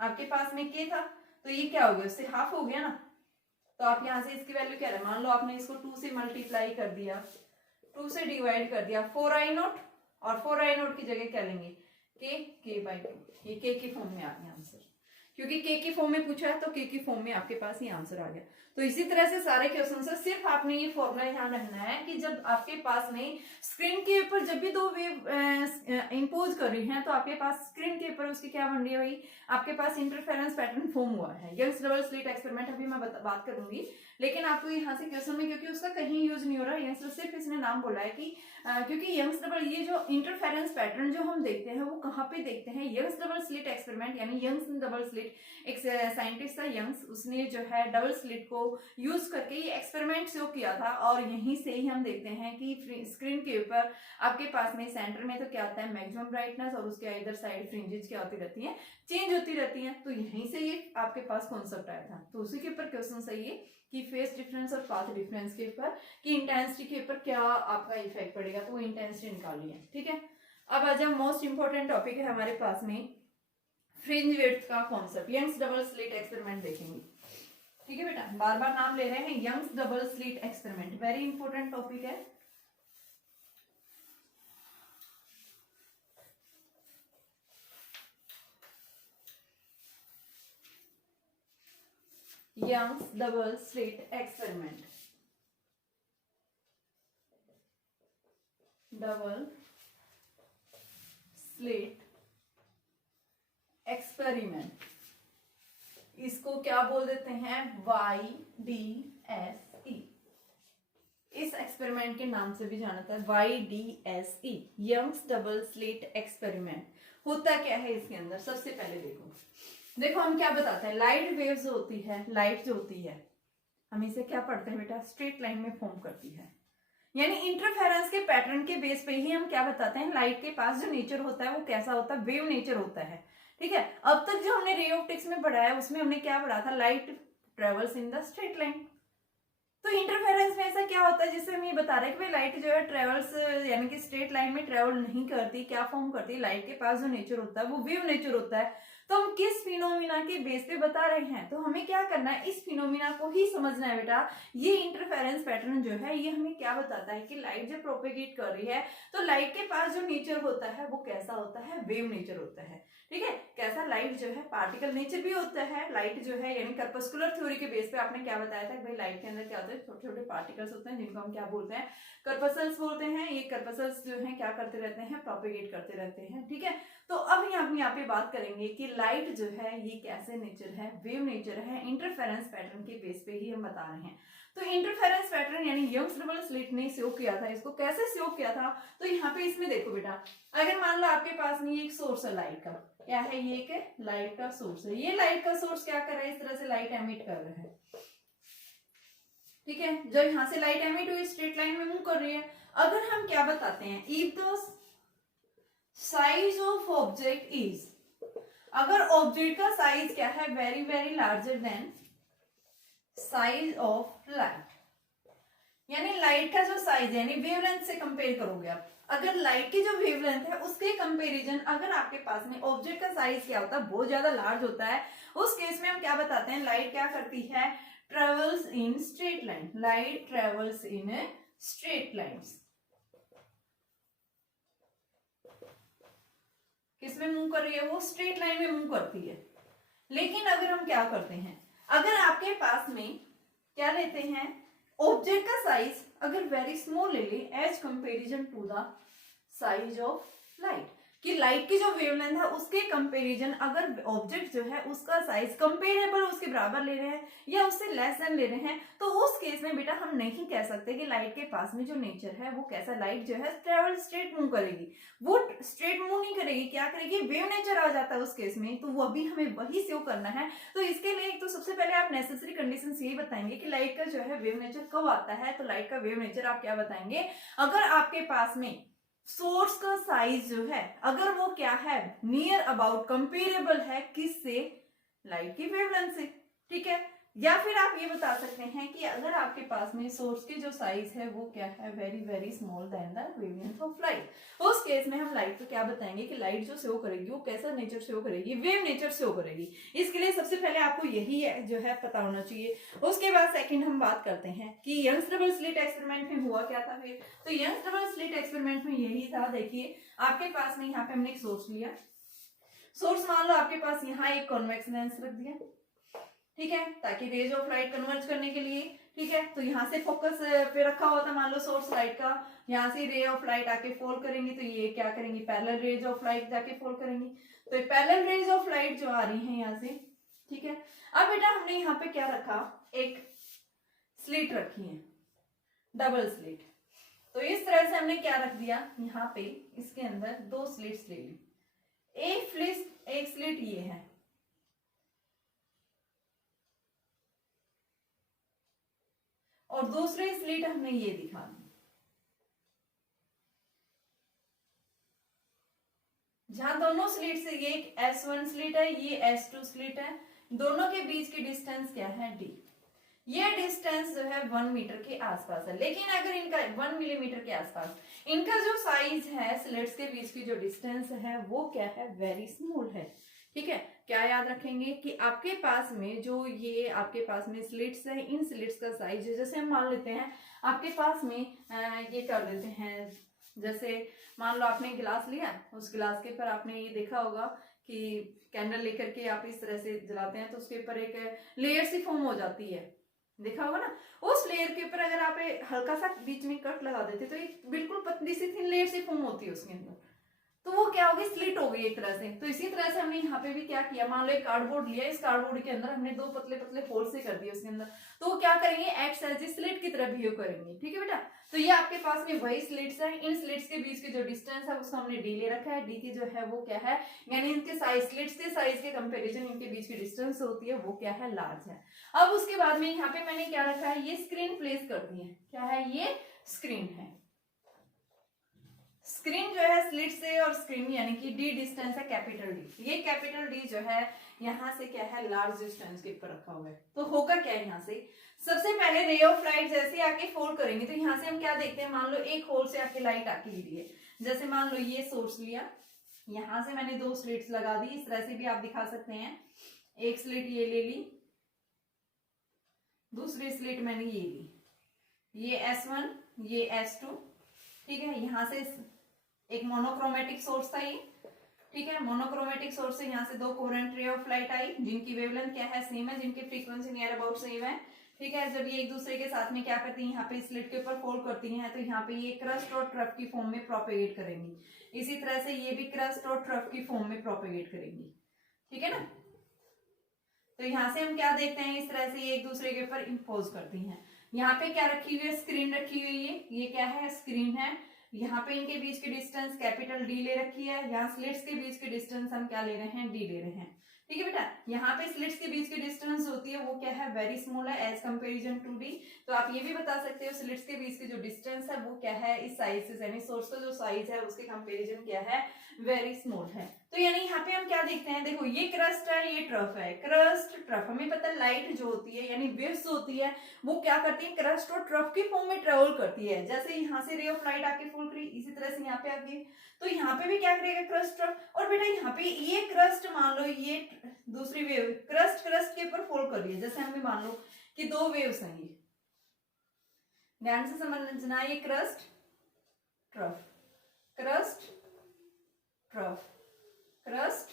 आपके पास में के था, तो ये क्या हो गया, उससे हाफ हो गया ना, तो आप यहां से इसकी वैल्यू क्या है, मान लो आपने इसको 2 से मल्टीप्लाई कर दिया, 2 से डिवाइड कर दिया 4i0, और 4i0 की जगह क्या लेंगे k/2। ये k की फॉर्म में आ गया आंसर, क्योंकि k की फॉर्म में पूछा है तो k की फॉर्म में आपके पास ये आंसर आ गया। तो इसी तरह से सारे क्वेश्चन से सिर्फ आपने ये फॉर्मूला ध्यान रखना है कि जब आपके पास में स्क्रीन के ऊपर जब भी दो वेव इंपोज कर रही हैं तो आपके पास स्क्रीन के ऊपर उसकी क्या बन रही है भाई, आपके पास इंटरफेरेंस पैटर्न फॉर्म हुआ है। यंग्स डबल स्लिट एक्सपेरिमेंट अभी मैं बात करूंगी, लेकिन आपको यहाँ से क्वेश्चन में क्योंकि उसका कहीं यूज नहीं हो रहा है, सिर्फ इसने नाम बोला है कि क्योंकि यंग्स डबल, ये जो इंटरफेरेंस पैटर्न जो हम देखते हैं वो कहाँ पे देखते हैं, यंग्स डबल स्लिट एक्सपेरिमेंट, यानी यंग्स डबल स्लिट, एक साइंटिस्ट था यंग्स, उसने जो है डबल स्लिट को यूज करके ये एक्सपेरिमेंट शो किया था, और यहीं से ही हम देखते हैं कि स्क्रीन के ऊपर आपके पास में सेंटर में तो क्या आता है मैक्सिमम ब्राइटनेस, और उसके इधर साइड फ्रिंजेस क्या होती रहती हैं, चेंज होती रहती हैं। तो यहीं से ये आपके पास कॉन्सेप्ट आया था। तो उसी के ऊपर क्वेश्चन सही है कि फेस डिफरेंस और पाथ डिफरेंस के ऊपर कि इंटेंसिटी के ऊपर क्या आपका इफेक्ट पड़ेगा, तो वो इंटेंसिटी निकालनी है। ठीक है, अब आ जाओ मोस्ट इंपोर्टेंट टॉपिक है हमारे पास में फ्रिंज विड्थ का concept. Young's double slit experiment देखेंगे। ठीक है बेटा, बार बार नाम ले रहे हैं, Young's double slit experiment, very important topic है। Young's double slit experiment, double slit experiment, इसको क्या बोल देते हैं, YDSE। इस एक्सपेरिमेंट के नाम से भी जाना था YDSE, Young's double slit experiment. होता क्या है इसके अंदर, सबसे पहले देखो हम क्या बताते हैं, लाइट वेव्स जो होती है, लाइट जो होती है हम इसे क्या पढ़ते हैं बेटा, स्ट्रेट लाइन में फॉर्म करती है। यानी इंटरफेरेंस के पैटर्न के बेस पे ही हम क्या बताते हैं, लाइट के पास जो नेचर होता है वो कैसा होता है, वेव नेचर होता है। ठीक है, अब तक जो हमने रे ऑप्टिक्स में पढ़ा है उसमें हमने क्या पढ़ा था, light travels in the straight line. तो इंटरफेरेंस में ऐसा क्या होता है, जिससे हम ये बता रहे हैं कि भाई लाइट जो है ट्रेवल्स यानी कि स्ट्रेट लाइन में ट्रेवल नहीं करती, क्या फॉर्म करती है, लाइट के पास जो नेचर होता है वो वेव नेचर होता है। तो हम किस फिनोमिना के बेस पे बता रहे हैं, तो हमें क्या करना है, इस फिनोमिना को ही समझना है बेटा। ये इंटरफेरेंस पैटर्न जो है ये हमें क्या बताता है कि लाइट जब प्रोपेगेट कर रही है तो लाइट के पास जो नेचर होता है वो कैसा होता है, वेव नेचर होता है। ठीक है, कैसा, लाइट जो है पार्टिकल नेचर भी होता है। लाइट जो है यानी कर्पस्कुलर थ्योरी के बेस पे आपने क्या बताया था कि भाई लाइट के अंदर क्या होता है, छोटे छोटे पार्टिकल्स होते हैं जिनको हम क्या बोलते हैं, कर्पसल्स बोलते हैं। ये कर्पसल्स जो है क्या करते रहते हैं, प्रोपेगेट करते रहते हैं। ठीक है, तो अब यहाँ पे बात करेंगे कि लाइट जो है ये कैसे नेचर है, वेव नेचर है, इंटरफेरेंस पैटर्न के बेस पे ही हम बता रहे हैं। तो इंटरफेरेंस पैटर्न यानी यंग्स डबल स्लिट ने शो किया था, इसको कैसे शो किया था, तो यहाँ पे इसमें देखो बेटा, अगर मान लो आपके पास में एक सोर्स है लाइट का, क्या है ये, एक लाइट का सोर्स है। ये लाइट का सोर्स क्या कर रहा है, इस तरह से लाइट एमिट कर रहा है। ठीक है, जब यहाँ से लाइट एमिट हुई स्ट्रेट लाइन में मूव कर रही है। अगर हम क्या बताते हैं, if the size of object is, अगर ऑब्जेक्ट का साइज क्या है, very very larger than size of light, यानी लाइट का जो साइज है यानी वेवलेंथ से कंपेयर करोगे आप, अगर लाइट की जो वेवलेंथ है उसके कंपैरिजन अगर आपके पास में ऑब्जेक्ट का साइज क्या होता है, बहुत ज्यादा लार्ज होता है, उस केस में हम क्या बताते हैं, लाइट क्या करती है, travels in straight line, light travels in straight lines. किसमें मूव कर रही है, वो स्ट्रेट लाइन में मूव करती है। लेकिन अगर हम क्या करते हैं, अगर आपके पास में क्या लेते हैं, ऑब्जेक्ट का साइज अगर वेरी स्मॉल ले ले as comparison to the size of light, कि लाइट की जो वेवलेंथ है उसके कंपैरिजन अगर ऑब्जेक्ट जो है उसका साइज कंपेरेबल उसके बराबर ले रहे हैं या उससे लेस देन ले रहे हैं, तो उस केस में बेटा हम नहीं कह सकते कि लाइट के पास में जो नेचर है वो कैसा, लाइट जो है ट्रेवल स्ट्रेट मूव करेगी, वो स्ट्रेट मूव नहीं करेगी, क्या करेगी, वेव नेचर आ जाता है उस केस में। तो वो अभी हमें वही शो करना है। तो इसके लिए तो सबसे पहले आप नेसेसरी कंडीशंस यही बताएंगे कि लाइट का जो है वेव नेचर कब आता है। तो लाइट का वेव नेचर आप क्या बताएंगे, अगर आपके पास में सोर्स का साइज जो है अगर वो क्या है, नियर अबाउट कंपेरेबल है, किससे, लाइट की वेवलेंथ से। ठीक है, या फिर आप ये बता सकते हैं कि अगर आपके पास में सोर्स की जो साइज है वो क्या है, very very small then the wavelength of light, उस केस में हम लाइट को क्या बताएंगे कि लाइट जो शो करेगी वो कैसा नेचर शो करेगी, वेव नेचर शो करेगी। इसके लिए सबसे पहले आपको यही है जो है पता होना चाहिए। उसके बाद सेकंड हम बात करते हैं कि यंग्स डबल स्लिट एक्सपेरिमेंट में हुआ क्या था फिर। तो यंग्स डबल स्लिट एक्सपेरिमेंट में यही था, देखिए आपके पास में यहाँ पे हमने एक सोर्स लिया, सोर्स मान लो आपके पास यहाँ एक कॉन्वेक्स लेंस रख दिया, ठीक है, ताकि रेज ऑफ लाइट कन्वर्ज करने के लिए, ठीक है। तो यहाँ से फोकस पे रखा हुआ था मान लो सोर्स लाइट का, यहाँ से रे ऑफ लाइट आके फॉल करेंगी तो ये क्या करेंगी, पैरेलल रेज ऑफ लाइट जाके फॉल करेंगी। तो पैरेलल रेज ऑफ लाइट जो आ रही है यहाँ से, ठीक है। अब बेटा हमने यहाँ पे क्या रखा, एक स्लिट रखी है, डबल स्लिट। तो इस तरह से हमने क्या रख दिया, यहाँ पे इसके अंदर दो स्लिट्स ले ली, एक स्लिट ये है, और दूसरी स्लिट हमने ये दिखा दी। जहां दोनों स्लिट से, ये एक S1 स्लिट है, ये S2 स्लिट है, दोनों के बीच की डिस्टेंस क्या है, D। ये डिस्टेंस जो है 1 मीटर के आसपास है, लेकिन अगर इनका 1 मिलीमीटर के आसपास, इनका जो साइज है स्लिट्स के बीच की जो डिस्टेंस है वो क्या है, वेरी स्मॉल है, ठीक है। क्या याद रखेंगे कि आपके पास में जो ये आपके पास में स्लिट्स है, इन स्लिट्स का साइज है, जैसे हम मान लेते हैं आपके पास में ये कर देते हैं, जैसे मान लो आपने गिलास लिया, उस गिलास के ऊपर आपने ये देखा होगा कि कैंडल लेकर के आप इस तरह से जलाते हैं तो उसके ऊपर एक लेयर सी फॉर्म हो जाती है, देखा होगा ना। उस लेयर के ऊपर अगर आप हल्का सा बीच में कट लगा देते तो एक बिल्कुल पतली सी थिन लेयर सी फॉर्म होती है उसके अंदर, तो वो क्या होगी, स्लिट हो गई एक तरह से। तो इसी तरह से हमने यहाँ पे भी क्या किया, मान लो एक कार्डबोर्ड लिया, इस कार्डबोर्ड के अंदर हमने दो पतले पतले होल से कर दिए उसके अंदर, तो वो क्या करेंगे, एक्ट एज स्लिट की तरह बिहेव करेंगे, ठीक है बेटा। तो ये आपके पास में वही स्लिट्स है, इन स्लिट्स के बीच की जो डिस्टेंस है उसको हमने डी ले रखा है, डी की जो है वो क्या है, यानी इनके साइज, स्लिट्स के साइज के कंपेरिजन इनके बीच की डिस्टेंस होती है वो क्या है, लार्ज है। अब उसके बाद में यहाँ पे मैंने क्या रखा है, ये स्क्रीन प्लेस कर दी है, क्या है, ये स्क्रीन है। स्क्रीन जो है स्लिट से और स्क्रीन यानी कि डी डिस्टेंस है, कैपिटल डी। ये कैपिटल डी जो है यहाँ से क्या है, लार्ज डिस्टेंस के ऊपर रखा हुआ है। तो होगा क्या, यहाँ से सबसे पहले रे ऑफ लाइट जैसे आके फॉल करेंगे तो यहाँ से हम क्या देखते हैं, मान लो एक होल से आके लाइट आके गिरी है, जैसे मान लो ये सोर्स लिया, यहाँ से मैंने दो स्लिट्स लगा दी, इस तरह से भी आप दिखा सकते हैं, एक स्लिट ये ले ली, दूसरी स्लिट मैंने ये ली, ये S1 ये S2, ठीक है। यहाँ से एक मोनोक्रोमेटिक सोर्स था ये, ठीक है, मोनोक्रोमेटिक सोर्स से यहाँ से दो कोहेरेंट रे ऑफ लाइट आई, जिनकी वेवलेंथ क्या है, सेम है, जिनकी फ्रीक्वेंसी नियर अबाउट सेम है, ठीक है। जब ये एक दूसरे के साथ में क्या करती है, यहाँ पे स्लिट के ऊपर फोल्ड करती हैं, तो यहाँ पे ये क्रस्ट और ट्रफ की फॉर्म में प्रोपेगेट करेंगी, इसी तरह से ये भी क्रस्ट और ट्रफ की फॉर्म में प्रोपेगेट करेंगी, ठीक है ना। तो यहाँ से हम क्या देखते हैं, इस तरह से ये एक दूसरे के ऊपर इम्पोज करती हैं। यहाँ पे क्या रखी हुई है, स्क्रीन रखी हुई है, ये क्या है, स्क्रीन है। यहाँ पे इनके बीच की डिस्टेंस कैपिटल डी ले रखी है, यहाँ स्लिट्स के बीच की डिस्टेंस हम क्या ले रहे हैं, डी ले रहे हैं, ठीक है बेटा। यहाँ पे स्लिट्स के बीच की डिस्टेंस होती है वो क्या है, वेरी स्मॉल है एज कंपेरिजन टू डी। तो आप ये भी बता सकते हो स्लिट्स के बीच की जो डिस्टेंस है वो क्या है, इस साइज से, यानी सोर्स का जो साइज है उसके कंपेरिजन क्या है, वेरी स्मॉल है। तो यानी यहाँ पे हम क्या देखते हैं, देखो ये क्रस्ट है, ये ट्रफ है, क्रस्ट ट्रफ, हमें पता है लाइट जो होती है यानी वेव्स होती है वो क्या करती है, क्रस्ट और ट्रफ की फॉर्म में ट्रेवल करती है। जैसे यहाँ से रे ऑफ लाइट आके फॉल करी, इसी तरह से यहाँ पे आके, तो यहाँ पे भी क्या करेगा, क्रस्ट ट्रफ। और बेटा यहाँ पे ये क्रस्ट मान लो, ये दूसरी वेव क्रस्ट के ऊपर फॉल कर रही है, जैसे हमें मान लो कि दो वेव्स हैं, ये ध्यान से समझना, ये crust trough, crust trough, crust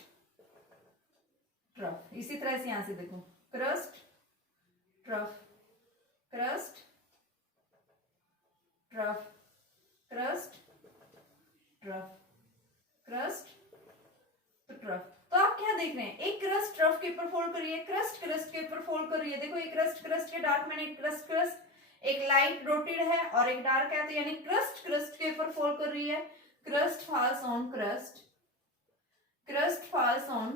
trough, इसी तरह से यहां से देखो, crust trough, crust trough, crust trough, crust trough. तो आप क्या देख रहे हैं, एक क्रस्ट ट्रफ के ऊपर फोल्ड कर रही है, क्रस्ट के ऊपर फोल्ड कर रही है। देखो एक क्रस्ट के डार्क में, एक क्रस्ट, एक लाइट डॉटेड है और एक डार्क है, तो यानी क्रस्ट के ऊपर फोल्ड कर रही है। Crust falls on crust, crust falls on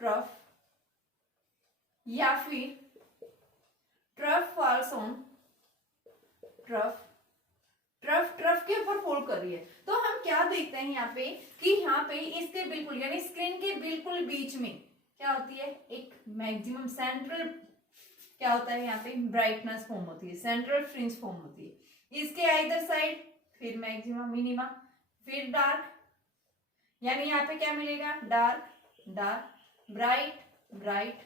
trough, या फिर trough falls on trough, trough के ऊपर फोल्ड कर रही है। तो हम क्या देखते हैं यहाँ पे कि यहाँ पे इसके बिल्कुल यानी स्क्रीन के बिल्कुल बीच में क्या होती है, एक मैक्सिमम सेंट्रल क्या होता है, यहाँ पे ब्राइटनेस फॉर्म होती है, सेंट्रल फ्रिंज फॉर्म होती है। इसके आइदर साइड फिर मैक्सिमा मिनिमा, फिर डार्क, यानी यहाँ पे क्या मिलेगा, dark dark, bright bright,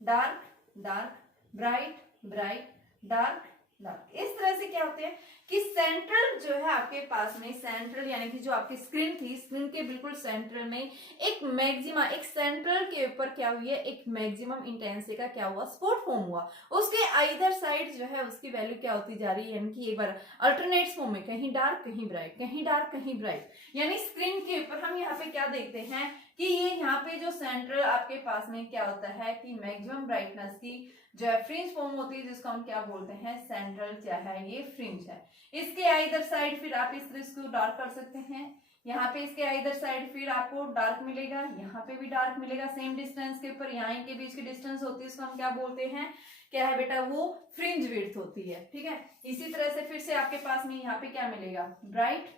dark dark, bright bright, dark dark. इस तरह से क्या होते हैं कि सेंट्रल जो है आपके पास में, सेंट्रल यानी कि जो आपकी स्क्रीन थी, स्क्रीन के बिल्कुल सेंट्रल में एक मैक्सिमा, एक सेंट्रल के ऊपर क्या हुई है, एक मैक्सिमम इंटेंसिटी का क्या हुआ, स्पॉट फॉर्म हुआ। उसके आइदर साइड जो है उसकी वैल्यू क्या होती जा रही है, यानी कि एक बार अल्टरनेट फॉर्म में, कहीं डार्क कहीं ब्राइट, कहीं डार्क कहीं ब्राइट। यानी स्क्रीन के ऊपर हम यहाँ पे क्या देखते हैं कि ये यहाँ पे जो सेंट्रल आपके पास में क्या होता है कि मैक्सिमम ब्राइटनेस की जो है फ्रिंज फॉर्म होती है, जिसको हम क्या बोलते हैं, सेंट्रल क्या है, ये फ्रिंज है। इसके आइदर साइड फिर आप इस तरह इसको डार्क कर सकते हैं, यहाँ पे इसके आइदर साइड फिर आपको डार्क मिलेगा, यहाँ पे भी डार्क मिलेगा, सेम डिस्टेंस के ऊपर, यहाँ के बीच की डिस्टेंस होती है, इसको हम क्या बोलते हैं, क्या है बेटा, वो फ्रिंज विड्थ होती है। ठीक है, इसी तरह से फिर से आपके पास में यहाँ पे क्या मिलेगा, ब्राइट,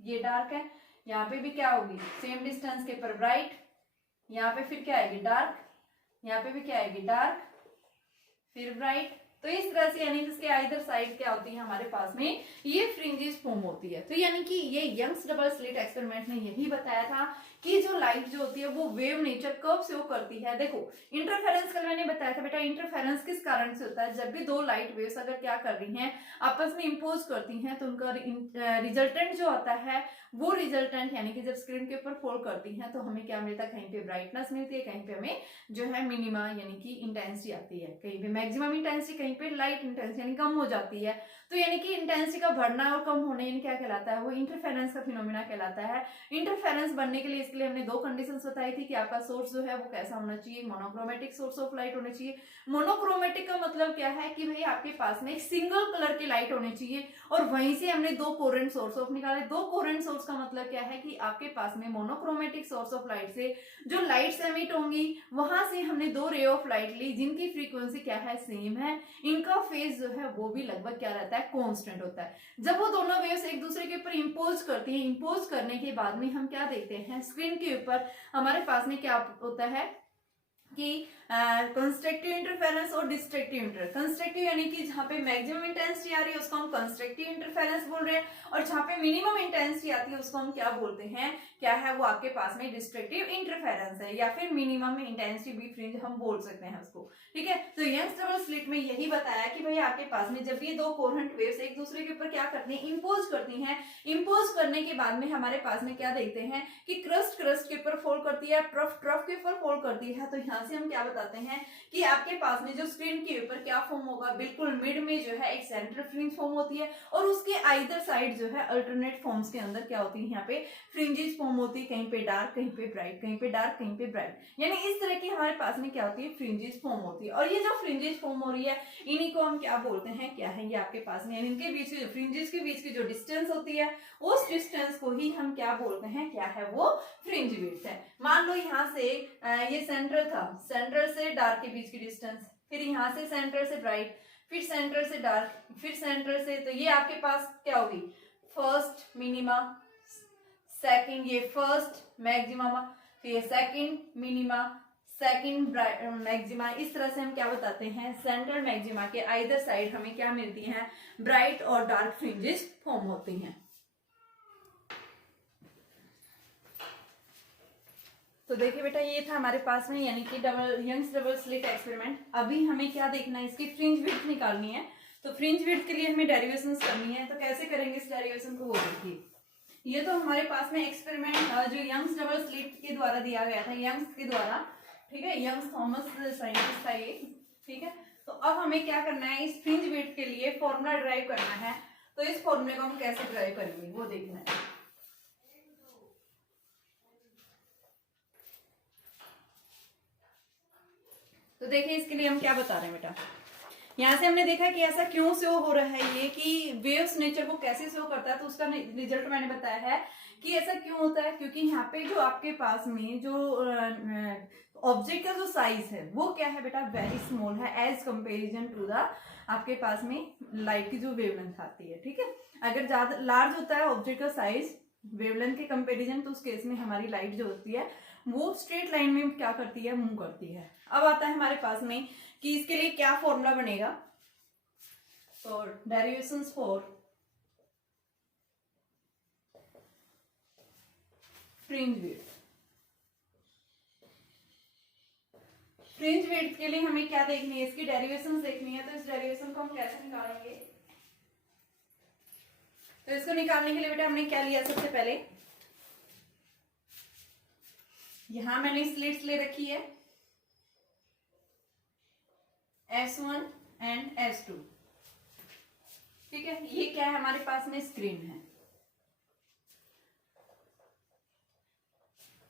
ये डार्क है, यहाँ पे भी क्या होगी, सेम डिस्टेंस के ऊपर ब्राइट, यहाँ पे फिर क्या आएगी, डार्क, यहाँ पे भी क्या आएगी, डार्क, फिर ब्राइट। तो इस तरह से यानी इसके आइदर साइड क्या होती है हमारे पास में, ये फ्रिंजेस फॉर्म होती है। तो यानी कि ये यंग्स डबल स्लिट एक्सपेरिमेंट ने यही बताया था कि जो लाइट जो होती है वो वेव नेचर कब शो करती है। देखो इंटरफेरेंस कल मैंने बताया था बेटा, इंटरफेरेंस किस कारण से होता है, जब भी दो लाइट वेव्स अगर क्या कर रही हैं, आपस में इंपोज करती हैं, तो उनका रिजल्टेंट जो आता है वो रिजल्टेंट यानी कि जब स्क्रीन के ऊपर फॉल करती हैं तो हमें क्या मिलता है, कहीं पे ब्राइटनेस मिलती है, कहीं पे हमें जो है मिनिमा यानी कि इंटेंसिटी आती है, कहीं पे मैक्सिमम इंटेंसिटी, कहीं पे लाइट इंटेंसिटी यानी कम हो जाती है। तो यानी कि इंटेंसिटी का बढ़ना और कम होना यानी क्या कहलाता है, वो इंटरफेरेंस का फिनोमिना कहलाता है। इंटरफेरेंस बनने के लिए इसके लिए हमने दो कंडीशंस बताई थी कि आपका सोर्स जो है वो कैसा होना चाहिए, मोनोक्रोमेटिक सोर्स ऑफ लाइट होना चाहिए। मोनोक्रोमेटिक का मतलब क्या है कि भाई आपके पास में एक सिंगल कलर की लाइट होनी चाहिए, और वहीं से हमने दो कोरेंट सोर्स ऑफ निकाले। दो कोरेंट सोर्स का मतलब क्या है कि आपके पास में मोनोक्रोमेटिक सोर्स ऑफ लाइट से जो लाइट्स एमिट होंगी, वहां से हमने दो रे ऑफ लाइट ली जिनकी फ्रीक्वेंसी क्या है, सेम है, इनका फेज जो है वो भी लगभग क्या रहता है, कांस्टेंट होता है। जब वो दोनों वेव्स एक दूसरे के ऊपर इंपोज करती हैं, इंपोज करने के बाद में हम क्या देखते हैं, स्क्रीन के ऊपर हमारे पास में क्या होता है कि कंस्ट्रक्टिव इंटरफेरेंस और डिस्ट्रक्टिव कंस्ट्रक्टिव यानी कि जहां पे मैक्सिमम इंटेंसिटी आ रही है उसको हम कंस्ट्रक्टिव इंटरफेरेंस बोल रहे हैं, और जहां पे मिनिमम इंटेंसिटी आती है उसको हम क्या बोलते हैं, क्या है वो आपके पास में डिस्ट्रक्टिव इंटरफेरेंस है, या फिर मिनिमम इंटेंसिटी भी फ्रिंज हम बोल सकते हैं उसको। ठीक है, तो यंग्स डबल स्लिट में यही बताया कि भाई आपके पास में जब ये दो कोहेरेंट वेव्स एक दूसरे के ऊपर क्या करती हैं, इंपोज करती हैं, इंपोज करने के बाद में हमारे पास में क्या देखते हैं कि क्रस्ट के ऊपर फॉल करती है, ट्रफ के ऊपर फॉल करती है। तो यहाँ से हम क्या बताते हैं कि आपके पास में जो स्क्रीन के ऊपर क्या फॉर्म होगा, बिल्कुल मिड में जो है एक सेंट्रल फ्रिंज फॉर्म होती है, और उसके आइदर साइड जो है अल्टरनेट फॉर्म्स के अंदर क्या होती है, यहाँ पे फ्रिंजेस फॉर्म होती है, कहीं पे डार्क कहीं पे ब्राइट, कहीं पे डार्क कहीं पे ब्राइट, यानी इस तरह की हमारे पास में क्या होती है, फ्रिंजेस फॉर्म होती है। और ये जो फ्रिंजेस फॉर्म हो रही है इन्हीं को हम क्या बोलते हैं, क्या है ये आपके पास में, इनके बीच की जो फ्रिंजेस के बीच की जो डिस्टेंस होती है उस डिस्टेंस को ही हम क्या बोलते हैं, क्या है वो फ्रिंज विड्थ है। मान लो यहाँ से ये सेंट्रल था, सेंट्रल से डार्क के बीच की डिस्टेंस, फिर यहाँ से सेंट्रल से ब्राइट, फिर सेंट्रल से डार्क, फिर सेंट्रल से, तो ये आपके पास क्या होगी, फर्स्ट मिनिमा, सेकंड ये फर्स्ट मैक्सिमा, फिर सेकंड मिनिमा, सेकंड मैक्सिमा। इस तरह से हम क्या बताते हैं, सेंट्रल मैक्सिमा के आइदर साइड हमें क्या मिलती हैं, ब्राइट और डार्क फ्रिंजेस फॉर्म होती हैं। तो देखिए बेटा ये था हमारे पास में यानी कि यंग्स डबल स्लिट एक्सपेरिमेंट। अभी हमें क्या देखना है, इसकी फ्रिंज विड्थ निकालनी है। तो फ्रिंज विड्थ के लिए हमें डेरिवेशंस करनी है, तो कैसे करेंगे इस डेरिवेशन को, वो देखिए। ये तो हमारे पास में एक्सपेरिमेंट जो यंग्स डबल स्लिट के द्वारा दिया गया था, यंग्स के द्वारा, ठीक है, यंग्स थॉमस साइंटिस्ट था ये, ठीक है। तो अब हमें क्या करना है, इस फ्रिंज विड्थ के लिए फॉर्मूला ड्राइव करना है। तो इस फॉर्मूले को हम कैसे ड्राइव करेंगे वो देखना है। तो देखिए इसके लिए हम क्या बता रहे हैं बेटा, यहाँ से हमने देखा कि ऐसा क्यों शो हो रहा है ये, कि वेव्स नेचर को कैसे शो करता है, तो उसका रिजल्ट मैंने बताया है कि ऐसा क्यों होता है, क्योंकि यहाँ पे जो आपके पास में जो ऑब्जेक्ट का जो साइज है वो क्या है बेटा, वेरी स्मॉल है एज कंपेरिजन टू द आपके पास में लाइट की जो वेवलेंथ आती है। ठीक है, अगर ज्यादा लार्ज होता है ऑब्जेक्ट का साइज वेवलेंथ के कंपेरिजन, तो उस केस में हमारी लाइट जो होती है वो स्ट्रेट लाइन में क्या करती है, मूव करती है। अब आता है हमारे पास में कि इसके लिए क्या फॉर्मूला बनेगा। तो derivations for fringe width, fringe width के लिए हमें क्या देखनी है, इसकी डेरिवेशंस देखनी है। तो इस डेरिवेशन को हम कैसे निकालेंगे, तो इसको निकालने के लिए बेटा हमने क्या लिया, सबसे पहले यहां मैंने स्लिट्स ले रखी है S1 एंड S2, ठीक है। ये क्या है हमारे पास में, स्क्रीन है।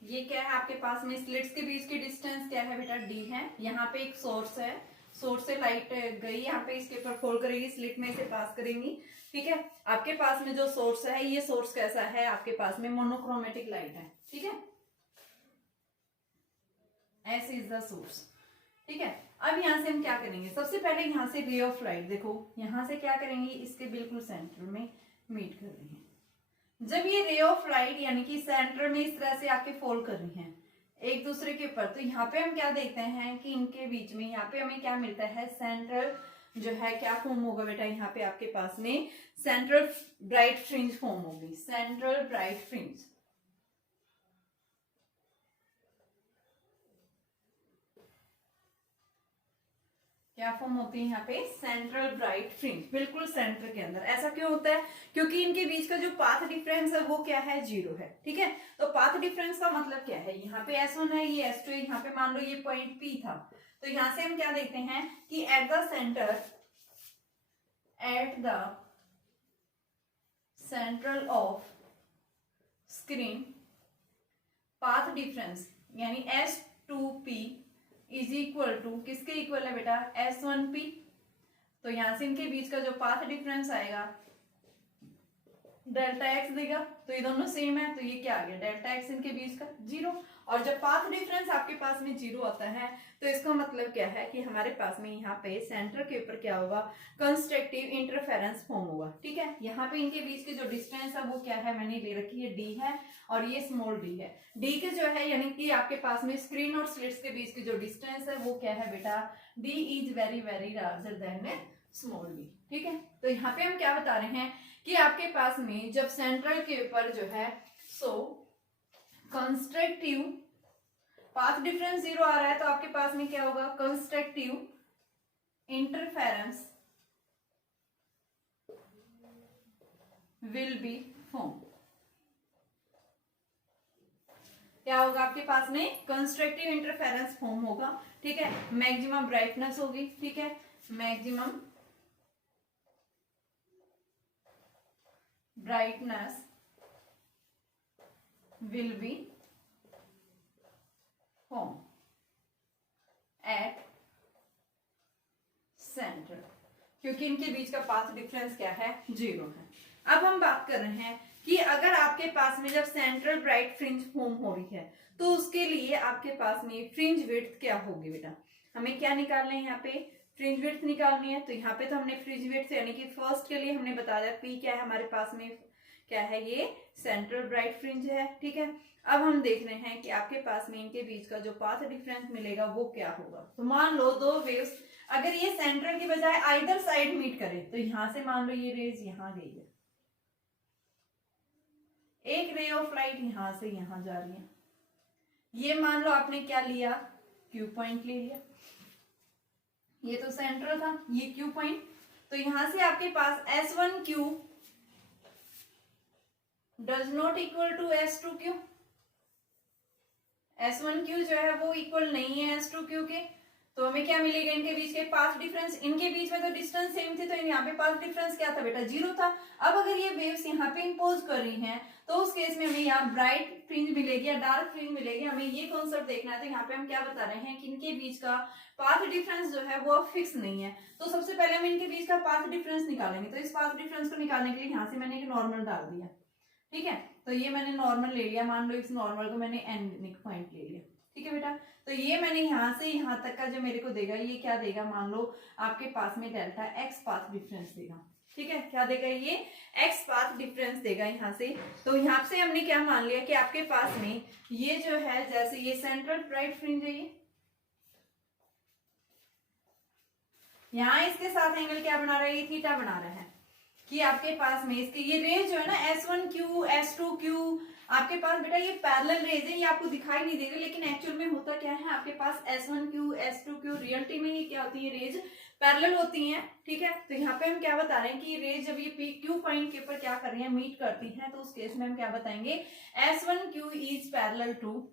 ये क्या है आपके पास में, स्लिट्स के बीच की डिस्टेंस क्या है बेटा, D है। यहाँ पे एक सोर्स है, सोर्स से लाइट गई, यहाँ पे इसके ऊपर फॉल करेगी, स्लिट में से पास करेंगी, ठीक है। आपके पास में जो सोर्स है, ये सोर्स कैसा है आपके पास में, मोनोक्रोमेटिक लाइट है, ठीक है। ऐस इज द सोर्स, ठीक है। अब यहां से हम क्या करेंगे, सबसे पहले यहां से रे ऑफ लाइट, देखो यहां से क्या करेंगे, इसके बिल्कुल सेंटर में मीट कर रही है। जब ये रे ऑफ लाइट यानी कि सेंटर में इस तरह से आके फॉल कर रही हैं एक दूसरे के ऊपर, तो यहाँ पे हम क्या देखते हैं कि इनके बीच में यहाँ पे हमें क्या मिलता है, सेंट्रल जो है क्या फॉर्म होगा बेटा, यहाँ पे आपके पास में सेंट्रल ब्राइट फ्रिंज फॉर्म होगी, सेंट्रल ब्राइट फ्रिंज। क्या फॉर्म होती है यहाँ पे, सेंट्रल ब्राइट फ्रिंज, बिल्कुल सेंटर के अंदर। ऐसा क्यों होता है, क्योंकि इनके बीच का जो पाथ डिफरेंस है वो क्या है, 0 है, ठीक है। तो पाथ डिफरेंस का मतलब क्या है, यहाँ पे S1 है, ये S2 है, यहाँ पे मान लो ये पॉइंट P था, तो यहां से हम क्या देखते हैं कि at the central of screen path difference यानी S2P इज इक्वल टू, किसके इक्वल है बेटा, S1P। तो यहां से इनके बीच का जो पाथ डिफरेंस आएगा डेल्टा एक्स देगा, तो ये दोनों सेम है, तो ये क्या आ गया, डेल्टा एक्स इनके बीच का 0। और जब पाथ डिफरेंस आपके पास में 0 आता है तो इसका मतलब क्या है कि हमारे पास में यहाँ पे सेंटर के ऊपर क्या होगा, कंस्ट्रक्टिव इंटरफेरेंस फॉर्म होगा, ठीक है। यहाँ पे इनके बीच के जो डिस्टेंस है वो क्या है, मैंने ले रखी है D है, और ये स्मॉल d है। D के जो है यानी कि आपके पास में स्क्रीन और स्लिट्स के बीच की जो डिस्टेंस है वो क्या है बेटा, D is very very larger than small d, ठीक है। तो यहाँ पे हम क्या बता रहे हैं कि आपके पास में जब सेंट्रल के ऊपर जो है कंस्ट्रक्टिव पाथ डिफरेंस 0 आ रहा है, तो आपके पास में क्या होगा, constructive interference will be form. क्या होगा आपके पास में, कंस्ट्रक्टिव इंटरफेरेंस फॉर्म होगा, ठीक है। मैक्सिमम ब्राइटनेस होगी, ठीक है, maximum brightness will be formed at center, क्योंकि इनके बीच का पाथ डिफरेंस क्या है, 0 है। अब हम बात कर रहे हैं कि अगर आपके पास में जब सेंट्रल ब्राइट फ्रिंज फॉर्म हो रही है तो उसके लिए आपके पास में फ्रिंज विड्थ क्या होगी बेटा, हमें क्या निकालना है, यहाँ पे फ्रिंज विड्थ निकालनी है। तो यहाँ पे तो हमने फ्रिंज विड्थ यानी कि फर्स्ट के लिए हमने बता दिया P क्या है हमारे पास में, क्या है, ये सेंट्रल ब्राइट फ्रिंज है, ठीक है। अब हम देख रहे हैं कि आपके पास में इनके बीच का जो पाथ डिफरेंस मिलेगा वो क्या होगा। तो मान लो दो वेव्स अगर ये सेंटर की बजाय आइदर साइड मीट करे, तो यहां से मान लो ये रेज यहां गई है, एक रे ऑफ लाइट यहां से यहां जा रही है, ये मान लो आपने क्या लिया, क्यू पॉइंट ले लिया, ये तो सेंटर था, ये क्यू पॉइंट, तो यहां से आपके पास S1Q does not equal to S2Q, S1Q जो है वो इक्वल नहीं है S2Q के, तो हमें क्या मिलेगा, इनके बीच के पाथ डिफरेंस, इनके बीच में तो डिस्टेंस सेम थी, तो यहाँ पे पाथ डिफरेंस क्या था बेटा, 0 था। अब अगर ये वेव्स यहाँ पे इंपोज कर रही हैं तो उस केस में हमें यहाँ ब्राइट फ्रिंज मिलेगी या डार्क फ्रिंज मिलेगी, हमें ये कॉन्सेप्ट देखना है। तो यहाँ पे हम क्या बता रहे हैं कि इनके बीच का पाथ डिफरेंस जो है वो फिक्स नहीं है, तो सबसे पहले हम इनके बीच का पाथ डिफरेंस निकालेंगे। तो इस पाथ डिफरेंस को निकालने के लिए यहाँ से मैंने एक नॉर्मल डाल दिया, ठीक है। तो ये मैंने नॉर्मल ले लिया, मान लो इस नॉर्मल को मैंने एन पॉइंट ले लिया, ठीक है बेटा। तो ये मैंने यहाँ से यहाँ तक का जो मेरे को देगा, ये क्या देगा, मान लो आपके पास में डेल्टा एक्स पाथ डिफरेंस देगा, ठीक है, क्या देगा ये x पाथ डिफरेंस देगा यहाँ से। तो यहाँ से हमने क्या मान लिया कि आपके पास में ये जो है, जैसे ये सेंट्रल राइट फ्रिंज है, ये यहाँ इसके साथ एंगल क्या बना रहा है, ये थीटा बना रहा है, कि आपके पास में इसके ये रेज जो है ना S1Q S2Q, आपके पास बेटा ये पैरेलल रेज है, ये आपको दिखाई नहीं देगा, लेकिन एक्चुअल में होता क्या है, आपके पास S1Q S2Q रियलिटी में ये क्या होती है, रेज पैरेलल होती हैं। ठीक है, तो यहाँ पे हम क्या बता रहे हैं कि रेज जब ये Q पॉइंट के ऊपर क्या कर रही है, मीट करती हैं, तो उस केस में हम क्या बताएंगे, S1Q is parallel to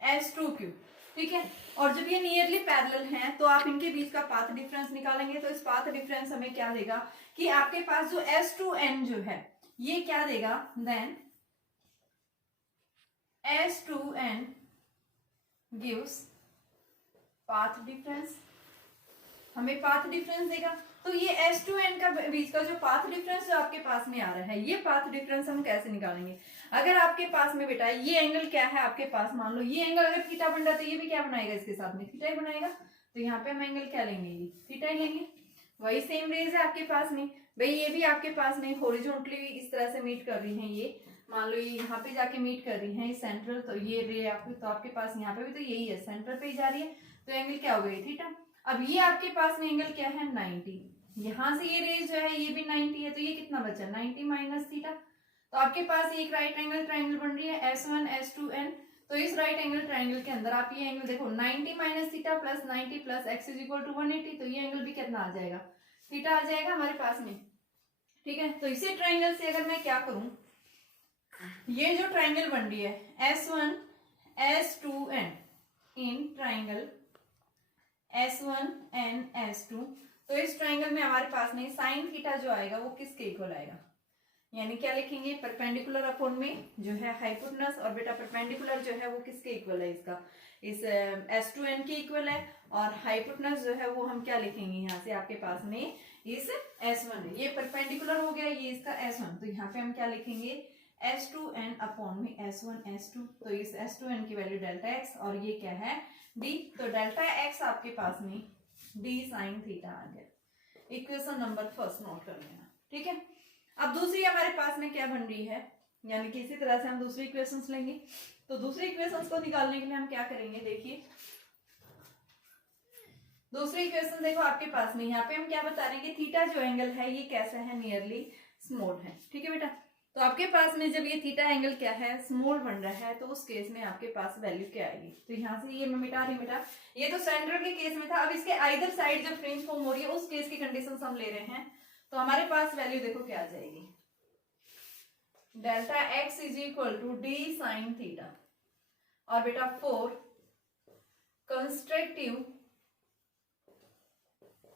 S2Q। ठीक है, और जब ये नियरली पैरेलल हैं तो आप इनके बीच का पाथ डिफरेंस निकालेंगे, तो इस पाथ डिफरेंस हमें क्या देगा कि आपके पास जो S2N जो है ये क्या देगा, then S2N gives path difference, हमें पाथ डिफरेंस देगा। तो ये S2N का बीच का जो पाथ डिफरेंस जो आपके पास में आ रहा है, ये पाथ डिफरेंस हम कैसे निकालेंगे, अगर आपके पास में बेटा ये एंगल क्या है आपके पास, मान लो ये एंगल अगर थीटा बन रहा है तो ये भी क्या बनाएगा, इसके साथ में थीटा ही बनाएगा, तो यहाँ पे हम एंगल क्या लेंगे, ये थीटा ही लेंगे। वही सेम रेज है आपके पास में, भाई ये भी आपके पास में हॉरिजॉन्टली इस तरह से मीट कर रही है, ये मान लो ये यहाँ पे जाके मीट कर रही है सेंट्रल, तो ये रे आपके, तो आपके पास यहाँ पे भी तो यही है, सेंट्रल पे ही जा रही है, तो एंगल क्या हो गई, थीटा। अब ये आपके पास में एंगल क्या है, 90, यहाँ से ये रेज जो है ये भी 90 है, तो ये कितना बचा, 90 माइनस थीटा। तो आपके पास एक राइट एंगल ट्राइंगल बन रही है S1 S2N, तो इस राइट एंगल ट्राइंगल के अंदर आप ये एंगल देखो 90 minus theta plus 90 plus x is equal to 180, तो ये एंगल भी कितना आ जाएगा, थीटा आ जाएगा हमारे पास में। ठीक है, तो इसी ट्राइंगल से अगर मैं क्या करूं, ये जो ट्राइंगल बन रही है S1 S2N in triangle S1N S2, तो इस ट्राइंगल में हमारे पास में साइन थीटा जो आएगा वो किसके इक्वल आएगा, यानी क्या लिखेंगे, परपेंडिकुलर अपॉन में जो है हाइपोटेनस, और बेटा परपेंडिकुलर जो है वो किसके इक्वल है, इसका इस S2N के इक्वल है, और हाइपोटेनस जो है वो हम क्या लिखेंगे, यहाँ से आपके पास में इस S1 ये परपेंडिकुलर हो गया, ये इसका S1, तो यहाँ पे हम क्या लिखेंगे, S2N अपॉन में S1 S2, तो इस S2N की वैल्यू डेल्टा x, और ये क्या है d, तो डेल्टा x आपके पास में d साइन थीटा आ गया। इक्वेशन नंबर फर्स्ट नोट कर लेना। ठीक है, अब दूसरी हमारे पास में क्या बन रही है, यानी कि इसी तरह से हम दूसरी इक्वेशंस लेंगे, तो दूसरी इक्वेशंस को निकालने के लिए हम क्या करेंगे, देखिए दूसरी इक्वेशन देखो आपके पास में, यहाँ पे हम क्या बता रहे हैं कि थीटा जो एंगल है ये कैसा है, नियरली स्मॉल है। ठीक है बेटा, तो आपके पास में जब ये थीटा एंगल क्या है, स्मॉल बन रहा है, तो उस केस में आपके पास वैल्यू क्या आएगी, तो यहाँ से ये मैं मिटा रही बेटा, ये तो सेंटर के केस में था, अब इसके आइदर साइड जब फ्रिंज फॉर्म हो रही है उस केस की कंडीशन हम ले रहे हैं, तो हमारे पास वैल्यू देखो क्या आ जाएगी, delta x is equal to D sine theta, और बेटा 4 कंस्ट्रक्टिव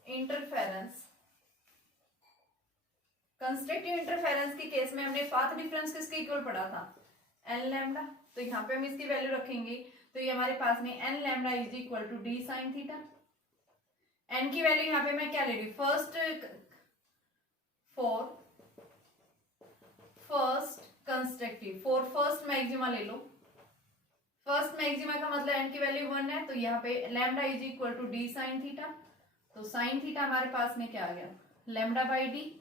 इंटरफेरेंस, कंस्ट्रक्टिव इंटरफेरेंस के केस में हमने पाथ डिफरेंस किसके इक्वल पढ़ा था, एन लैम्डा, तो यहाँ पे हम इसकी वैल्यू रखेंगे, तो ये हमारे पास में N lambda is equal to D sine theta. N की वैल्यू यहाँ पे मैं क्या ले रही हूँ, फर्स्ट कंस्ट्रक्टिव, फर्स्ट मैक्सिमा ले लो, फर्स्ट मैक्सिमा का मतलब एन की वैल्यू 1 है, तो यहाँ पे lambda is equal to D sine theta, तो साइन थीटा हमारे पास में क्या आ गया, lambda by D,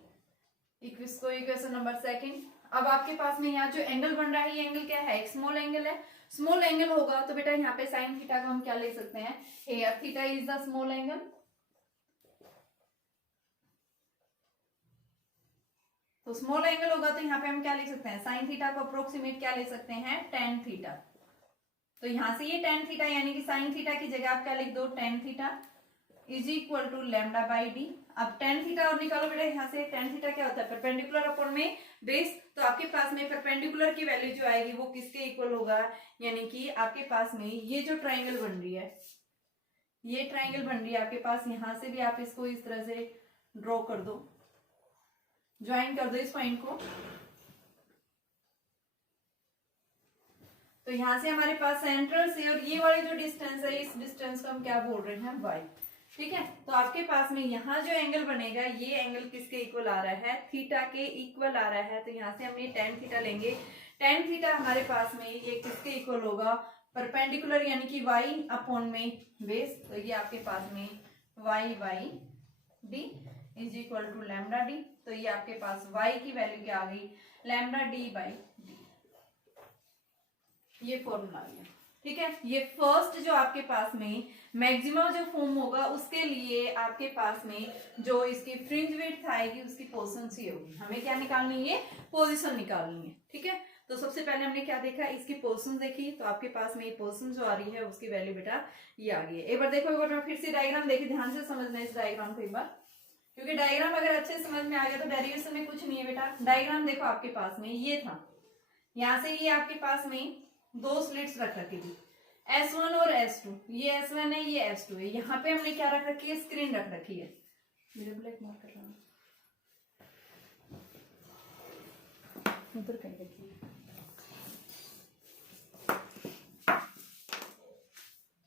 equation number second. अब आपके पास में यहाँ जो एंगल बन रहा है ये एंगल क्या है, एक स्मॉल एंगल है, स्मॉल एंगल होगा तो बेटा यहाँ पे साइन थीटा को हम क्या ले सकते हैं, here theta is the small angle, तो स्मॉल एंगल होगा तो यहाँ पे हम क्या ले सकते हैं, साइन थीटा को अप्रोक्सीमेट क्या ले सकते हैं, टेन थीटा, तो यहाँ से ये टेन थीटा यानी कि साइन थीटा की जगह आप क्या लिख दो, tan theta is equal to lambda by D. अब टेन थीटा और निकालो बेटा, यहाँ से टेन थीटा क्या होता है, परपेंडिकुलर अपॉन में बेस, तो आपके पास में परपेंडिकुलर की वैल्यू जो आएगी वो किसके इक्वल होगा, यानी कि आपके पास में ये जो ट्राइंगल बन रही है, ये ट्राइंगल बन रही है आपके पास, यहाँ से भी आप इसको इस तरह से ड्रॉ कर दो, ज्वाइन कर दो इस पॉइंट को, तो यहां से हमारे पास सेंट्रल से और ये वाली जो डिस्टेंस है, इस डिस्टेंस को हम क्या बोल रहे हैं, y। ठीक है, तो आपके पास में यहाँ जो एंगल बनेगा ये एंगल किसके इक्वल आ रहा है, थीटा के इक्वल आ रहा है, तो यहाँ से हमने टेन थीटा लेंगे, टेन थीटा हमारे पास में ये किसके इक्वल होगा, परपेंडिकुलर यानी कि y अपॉन में बेस, तो ये आपके पास में y by D is equal to lambda D. तो ये आपके पास y की वैल्यू क्या आ गई, लैम्डा डी बाई डी, ये फॉर्मूला आ गया। ठीक है, ये फर्स्ट जो आपके पास में मैक्सिमम जो फॉर्म होगा उसके लिए आपके पास में जो इसकी फ्रिंज विड्थ आएगी उसकी पोजीशन सी होगी। हमें क्या निकालनी है, पोजीशन निकालनी है। ठीक है, तो सबसे पहले हमने क्या देखा, इसकी पोजीशन देखी, तो आपके पास में ये पोजीशन जो आ रही है उसकी वैल्यू बेटा ये आ गई है। एक बार देखो, एक बार फिर से डायग्राम देखिए, ध्यान से समझना इस डायग्राम को एक बार, क्योंकि डायग्राम अगर अच्छे से समझ में आ गया तो डेरिवेशन में कुछ नहीं है बेटा। डायग्राम देखो आपके पास में ये था, यहाँ से ये आपके पास में दो स्लिट्स रख रखी थी, S1 और S2, ये S1 है ये S2 है। यहाँ पे हमने क्या रख रखी है, स्क्रीन रख रखी है। मेरे ब्लैक मार्क कर रहा हूँ ऊपर कहीं रखी है।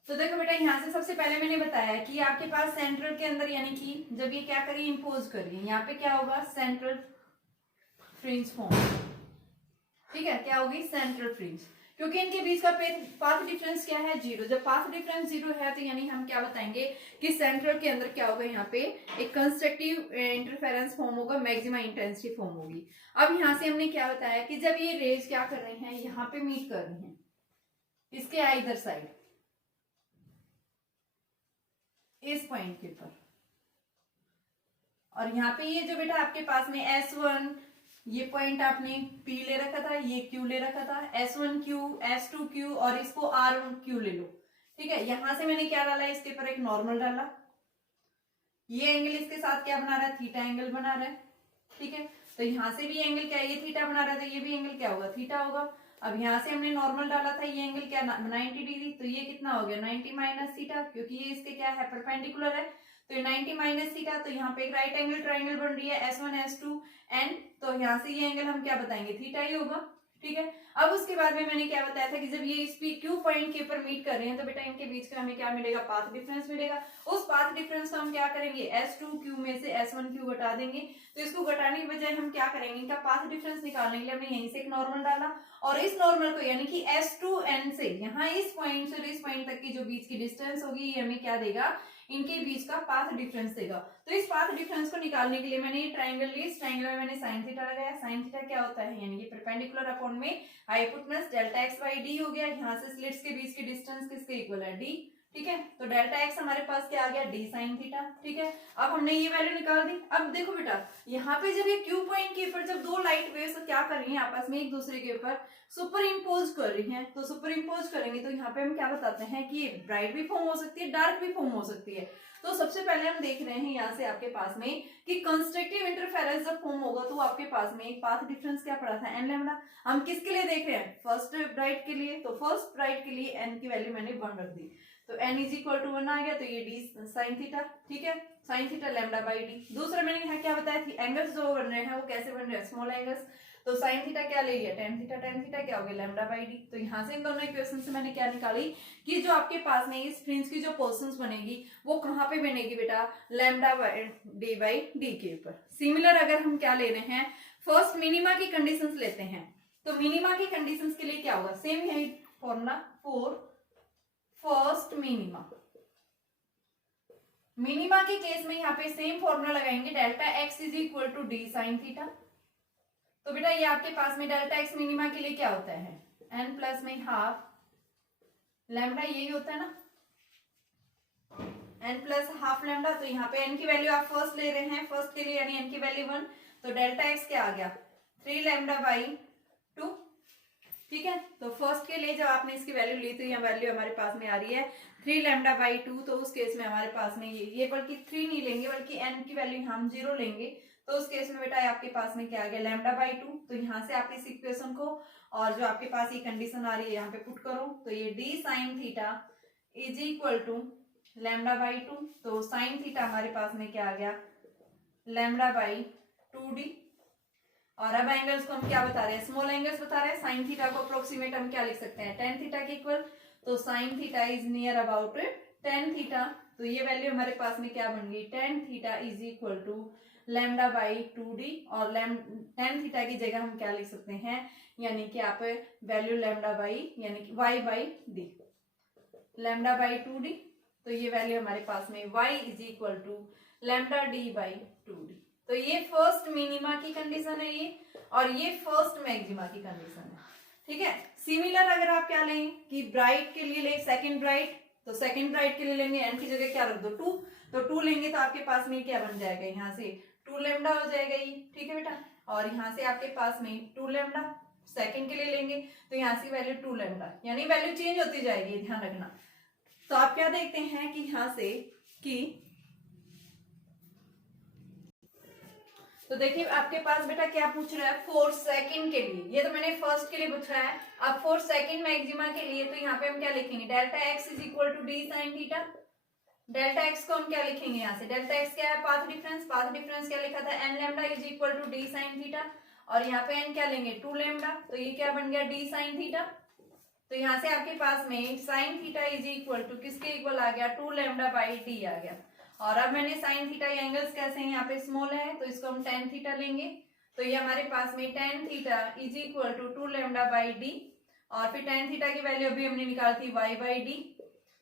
तो देखो बेटा, यहाँ से सबसे पहले मैंने बताया कि आपके पास सेंट्रल के अंदर, यानी कि जब ये क्या करिए, इंपोज करिए, यहाँ पे क्या होगा, सेंट्रल फ्रिंज फॉर्म। ठीक है, क्या होगी, सेंट्रल फ्रिंज, क्योंकि इनके बीच का पाथ डिफरेंस क्या है, जीरो। जब पाथ डिफरेंस जीरो है तो यानी हम क्या बताएंगे कि सेंट्रल के अंदर क्या होगा, यहाँ पे एक कंस्ट्रक्टिव इंटरफेरेंस फॉर्म होगा, मैक्सिमम इंटेंसिटी फॉर्म होगी। अब यहाँ से हमने क्या बताया कि जब ये रेज क्या कर रहे हैं, यहाँ पे मीट कर रही हैं, इसके आइदर साइड, इस पॉइंट के ऊपर, और यहाँ पे ये जो बेटा आपके पास में S1, ये पॉइंट आपने P ले रखा था, ये Q ले रखा था, S1Q, S2Q और इसको R1Q ले लो। ठीक है, यहां से मैंने क्या डाला, इसके ऊपर एक नॉर्मल डाला, ये एंगल इसके साथ क्या बना रहा है, थीटा एंगल बना रहा है। ठीक है, तो यहां से भी एंगल क्या है, ये थीटा बना रहा है, तो ये भी एंगल क्या होगा, थीटा होगा। अब यहाँ से हमने नॉर्मल डाला था, ये एंगल क्या 90 डिग्री, तो ये कितना हो गया 90 माइनस थीटा, क्योंकि ये इसके क्या है, परपेंडिकुलर है, तो ये 90 माइनस थीटा। तो यहाँ पे एक राइट एंगल ट्राइंगल बन रही है S1 S2 एंड, तो यहाँ से ये एंगल हम क्या बताएंगे, थीटा ही होगा। ठीक है, अब उसके बाद में मैंने क्या बताया था कि जब ये इस क्यू पॉइंट के ऊपर मीट कर रहे हैं तो बेटा इनके बीच का हमें क्या मिलेगा, पाथ डिफरेंस मिलेगा। उस पाथ डिफरेंस को हम क्या करेंगे, S2Q में से S1Q घटा देंगे। तो इसको घटाने के बजाय हम क्या करेंगे, इनका पाथ डिफरेंस निकालने के लिए हमने यहीं से एक नॉर्मल डाला, और इस नॉर्मल को यानी कि S2N से यहाँ इस पॉइंट से इस पॉइंट तक की जो बीच की डिस्टेंस होगी, ये हमें क्या देगा, इनके बीच का पाथ डिफरेंस देगा। तो इस पाथ डिफरेंस को निकालने के लिए मैंने ये ट्रायंगल ली, इस ट्रायंगल में मैंने साइन थीटा लगाया। साइन थीटा क्या होता है, यानी कि परपेंडिकुलर अपॉन में hypotenuse delta x by D हो गया। यहाँ से स्लिट्स के बीच की डिस्टेंस किसके इक्वल है, डी। ठीक है, तो डेल्टा एक्स हमारे पास क्या आ गया, डी साइन थीटा। ठीक है, अब हमने ये वैल्यू निकाल दी। अब देखो बेटा, यहाँ पे जब ये क्यू पॉइंट के ऊपर जब दो लाइट वेव्स क्या कर रही हैं, आपस में एक दूसरे के ऊपर सुपर इम्पोज कर रही हैं, तो सुपर इम्पोज करेंगे तो यहाँ पे हम क्या बताते हैं कि ब्राइट भी फॉर्म हो सकती है, डार्क भी फॉर्म हो सकती है। तो सबसे पहले हम देख रहे हैं यहाँ से आपके पास में कि कंस्ट्रक्टिव इंटरफेरेंस जब फॉर्म होगा तो आपके पास में एक पाथ डिफरेंस क्या पड़ा था, एन लैम्डा। हम किसके लिए देख रहे हैं, फर्स्ट ब्राइट के लिए, तो फर्स्ट ब्राइट के लिए एन की वैल्यू मैंने 1 रख दी, तो n इज इक्वल टू 1 आ गया, तो ये डी साइन थीटा। ठीक है, sine theta lambda by D. दूसरा मैंने यहाँ क्या बताया थी, एंगल्स जो बन रहे हैं वो कैसे बन रहे हैं, स्मॉल एंगल्स। तो साइन थीटा क्या ले लिया, टेन थीटा, टेन थीटा क्या हो गया, लैम्डा बाई डी। तो यहाँ से इन दोनों इक्वेशन से मैंने क्या निकाली कि जो आपके पास में इस फ्रिंज की जो पोर्शंस बनेगी वो कहाँ पे बनेगी बेटा, लैम्डा डी बाई डी के ऊपर। सिमिलर अगर हम क्या ले रहे हैं, फर्स्ट मिनिमा की कंडीशंस लेते हैं, तो मिनिमा की कंडीशंस के लिए क्या होगा, सेम है formula for first minima. Minima के केस में यहाँ पे सेम फॉर्मूला लगाएंगे, delta x is equal to D sine theta. तो बेटा ये आपके पास में डेल्टा एक्स मिनिमा के लिए क्या होता है, एन प्लस में हाफ लैम्डा, यही होता है ना, एन प्लस हाफ लैम्डा। तो यहाँ पे एन की वैल्यू आप फर्स्ट ले रहे हैं, फर्स्ट के लिए यानी एन की वैल्यू 1, तो डेल्टा एक्स क्या आ गया 3 लैम्डा बाई 2। ठीक है, तो फर्स्ट के लिए जब आपने इसकी वैल्यू ली तो यहाँ वैल्यू हमारे पास में आ रही है 3 लैम्डा बाई 2। तो उस केस में हमारे पास में ये बल्कि 3 नहीं लेंगे बल्कि n की वैल्यू हम 0 लेंगे, तो उस केस में बेटा आपके पास में क्या आ गया लैम्डा बाई 2। तो यहाँ से आप इस इक्वेशन को और जो आपके पास ये कंडीशन आ रही है यहाँ पे पुट करो, तो ये D sine theta is equal to lambda by 2। तो साइन थीटा हमारे पास में क्या आ गया लैम्डा बाई 2d। और अब एंगल्स को हम क्या बता रहे हैं, स्मॉल एंगल्स बता रहे हैं। साइन थीटा को अप्रोक्सीमेट हम क्या लिख सकते हैं, टेन थीटा के इक्वल। तो sine theta is near about tan theta. तो ये वैल्यू हमारे पास में क्या बन गई, tan theta is equal to lambda by 2d। और टेन थीटा की जगह हम क्या लिख सकते हैं, यानी कि आप वैल्यू लैम्डा बाई यानी कि y by D, lambda by 2d तो ये वैल्यू हमारे पास में y is equal to lambda D by 2d। तो ये फर्स्ट मिनिमा की कंडीशन है ये, और ये फर्स्ट मैक्सिमा की कंडीशन है। ठीक है, सिमिलर अगर आप क्या लेंगे कि ब्राइट के लिए ले सेकंड ब्राइट, तो सेकंड ब्राइट के लिए लेंगे n की जगह क्या रख दो 2, तो 2 लेंगे तो आपके पास में क्या बन जाएगा, यहाँ से 2 लैम्डा हो जाएगा ये। ठीक है बेटा, और यहाँ से आपके पास में 2 लैम्डा सेकंड के लिए लेंगे तो यहाँ से वैल्यू 2 लैम्डा, यानी वैल्यू चेंज होती जाएगी, ध्यान रखना। तो आप क्या देखते हैं कि यहाँ से कि तो देखिए आपके पास बेटा क्या पूछ रहा है 4 सेकंड के लिए, ये तो मैंने फर्स्ट के लिए पूछा है। अब 4 सेकंड मैक्सिमा के लिए तो यहाँ पे हम क्या लिखेंगे, delta x is equal to D sine theta. Delta X को हम क्या लिखेंगे, यहाँ से डेल्टा एक्स क्या है, पाथ डिफरेंस। पाथ डिफरेंस क्या लिखा था, N lambda is equal to D sine theta, और यहाँ पे एन क्या लेंगे 2 लैम्डा, तो ये क्या बन गया डी साइन थीटा। तो यहाँ से आपके पास में sine theta is equal to किसके इक्वल आ गया, 2 लैम्डा बाई डी आ गया। और अब मैंने साइन थीटा एंगल्स कैसे हैं, यहाँ पे स्मॉल है तो इसको हम टेन थीटा लेंगे, तो ये हमारे पास में tan theta is equal to 2 lambda by D, और फिर टेन थीटा की वैल्यू अभी हमने निकाली थी y बाई डी,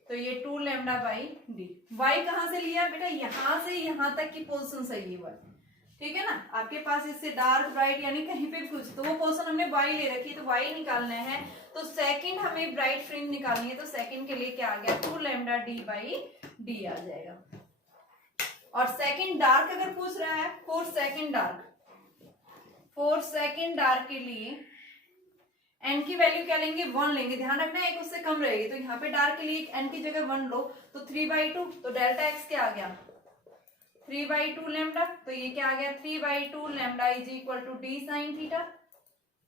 तो ये 2 लैम्डा बाई डी। y कहाँ से लिया बेटा, यहाँ से यहाँ तक की पोजीशन सही है। ठीक है ना, आपके पास इससे डार्क ब्राइट यानी कहीं पे कुछ, तो वो पोजीशन हमने y ले रखी, तो y निकालना है, तो सेकंड हमें ब्राइट फ्रिंज निकालनी है, तो सेकंड के लिए क्या आ गया 2 लैम्डा डी बाई डी आ जाएगा। और सेकंड डार्क अगर पूछ रहा है 4 सेकंड डार्क, 4 सेकंड डार्क के लिए n की वैल्यू क्या लेंगे 1 लेंगे, ध्यान रखना एक उससे कम रहेगी, तो यहाँ पे डार्क के लिए n की जगह 1 लो, तो 3/2, तो डेल्टा x क्या आ गया 3/2 लैम्डा, तो ये क्या आ गया 3/2 lambda is equal to D sine theta,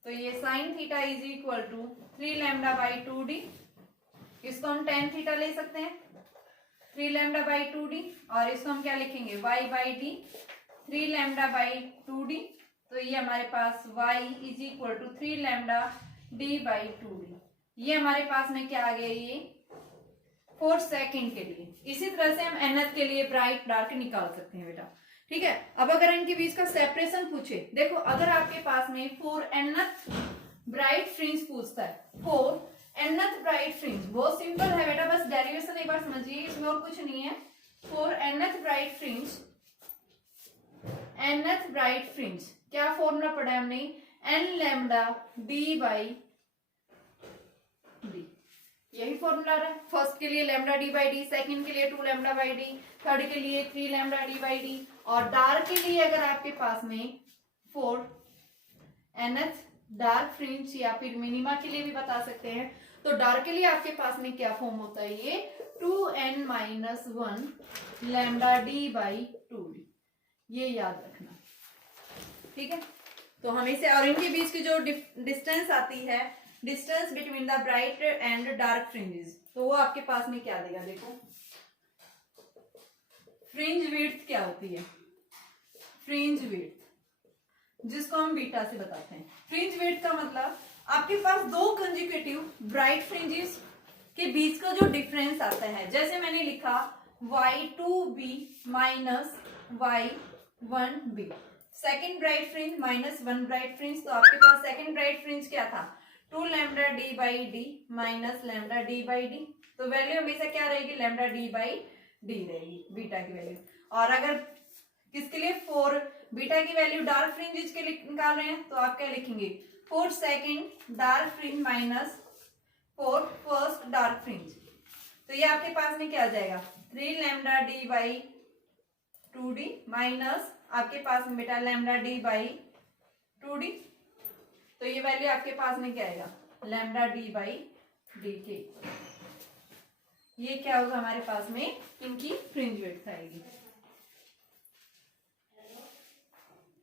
तो ये sine theta is equal to 3 lambda by 2d, इसको हम टेन थीटा ले सकते हैं 3 लैम्डा बाई 2d, और इसको हम क्या लिखेंगे y by D 3 lambda by 2d, तो ये हमारे पास y is equal to 3 lambda D by 2d। ये हमारे पास में क्या आ गया ये 4 सेकंड के लिए। इसी तरह से हम nth के लिए ब्राइट डार्क निकाल सकते हैं बेटा। ठीक है, अब अगर इनके बीच का सेपरेशन पूछे, देखो अगर आपके पास में 4 nth ब्राइट फ्रिंज पूछता है, 4 nth ब्राइट फ्रिंज, बहुत सिंपल है बेटा, बस डेरिवेशन एक बार समझिए, इसमें और कुछ नहीं है। 4 nth bright fringe, nth bright fringe क्या फॉर्मूला पढ़ा है हमने, n lambda D by D, यही फॉर्मूला है। फर्स्ट के लिए lambda D by D, second के लिए 2 लैम्डा बाई डी, थर्ड के लिए 3 लैम्डा डी बाई डी, और डार्क के लिए अगर आपके पास में 4 nth डार्क फ्रिंज या फिर मिनिमा के लिए भी बता सकते हैं, तो डार्क के लिए आपके पास में क्या फॉर्म होता है, ये 2n-1 lambda D by 2d, ये याद रखना। ठीक है, तो हमें से और इनके बीच की जो डिस्टेंस आती है, distance between the bright and dark fringes, तो वो आपके पास में क्या देगा, देखो फ्रिंज विड्थ क्या होती है, फ्रिंज विड्थ जिसको हम बीटा से बताते हैं। फ्रिंज विड्थ का मतलब आपके पास दो कंजिक्यूटिव ब्राइट फ्रिंजेस के बीच का जो डिफरेंस आता है, जैसे मैंने लिखा y2b minus y1b, second bright fringe minus 1 bright fringe, तो आपके पास सेकेंड ब्राइट फ्रिंज क्या था 2 lambda D by D minus lambda D by D, तो वैल्यू हमेशा क्या रहेगी लैम्डा डी बाई डी रहेगी बीटा की वैल्यू। और अगर किसके लिए 4 बीटा की वैल्यू डार्क फ्रिंज के लिए निकाल रहे हैं, तो आप क्या लिखेंगे 4 second dark fringe minus 4 first dark fringe, तो ये आपके पास में क्या आ जाएगा 3 lambda D by 2d minus आपके पास में बेटा लैम्डा डी बाई 2d, तो ये वैल्यू आपके पास में क्या आएगा लैम्डा डी बाई डी के, ये क्या होगा हमारे पास में इनकी फ्रिंज विड्थ आएगी।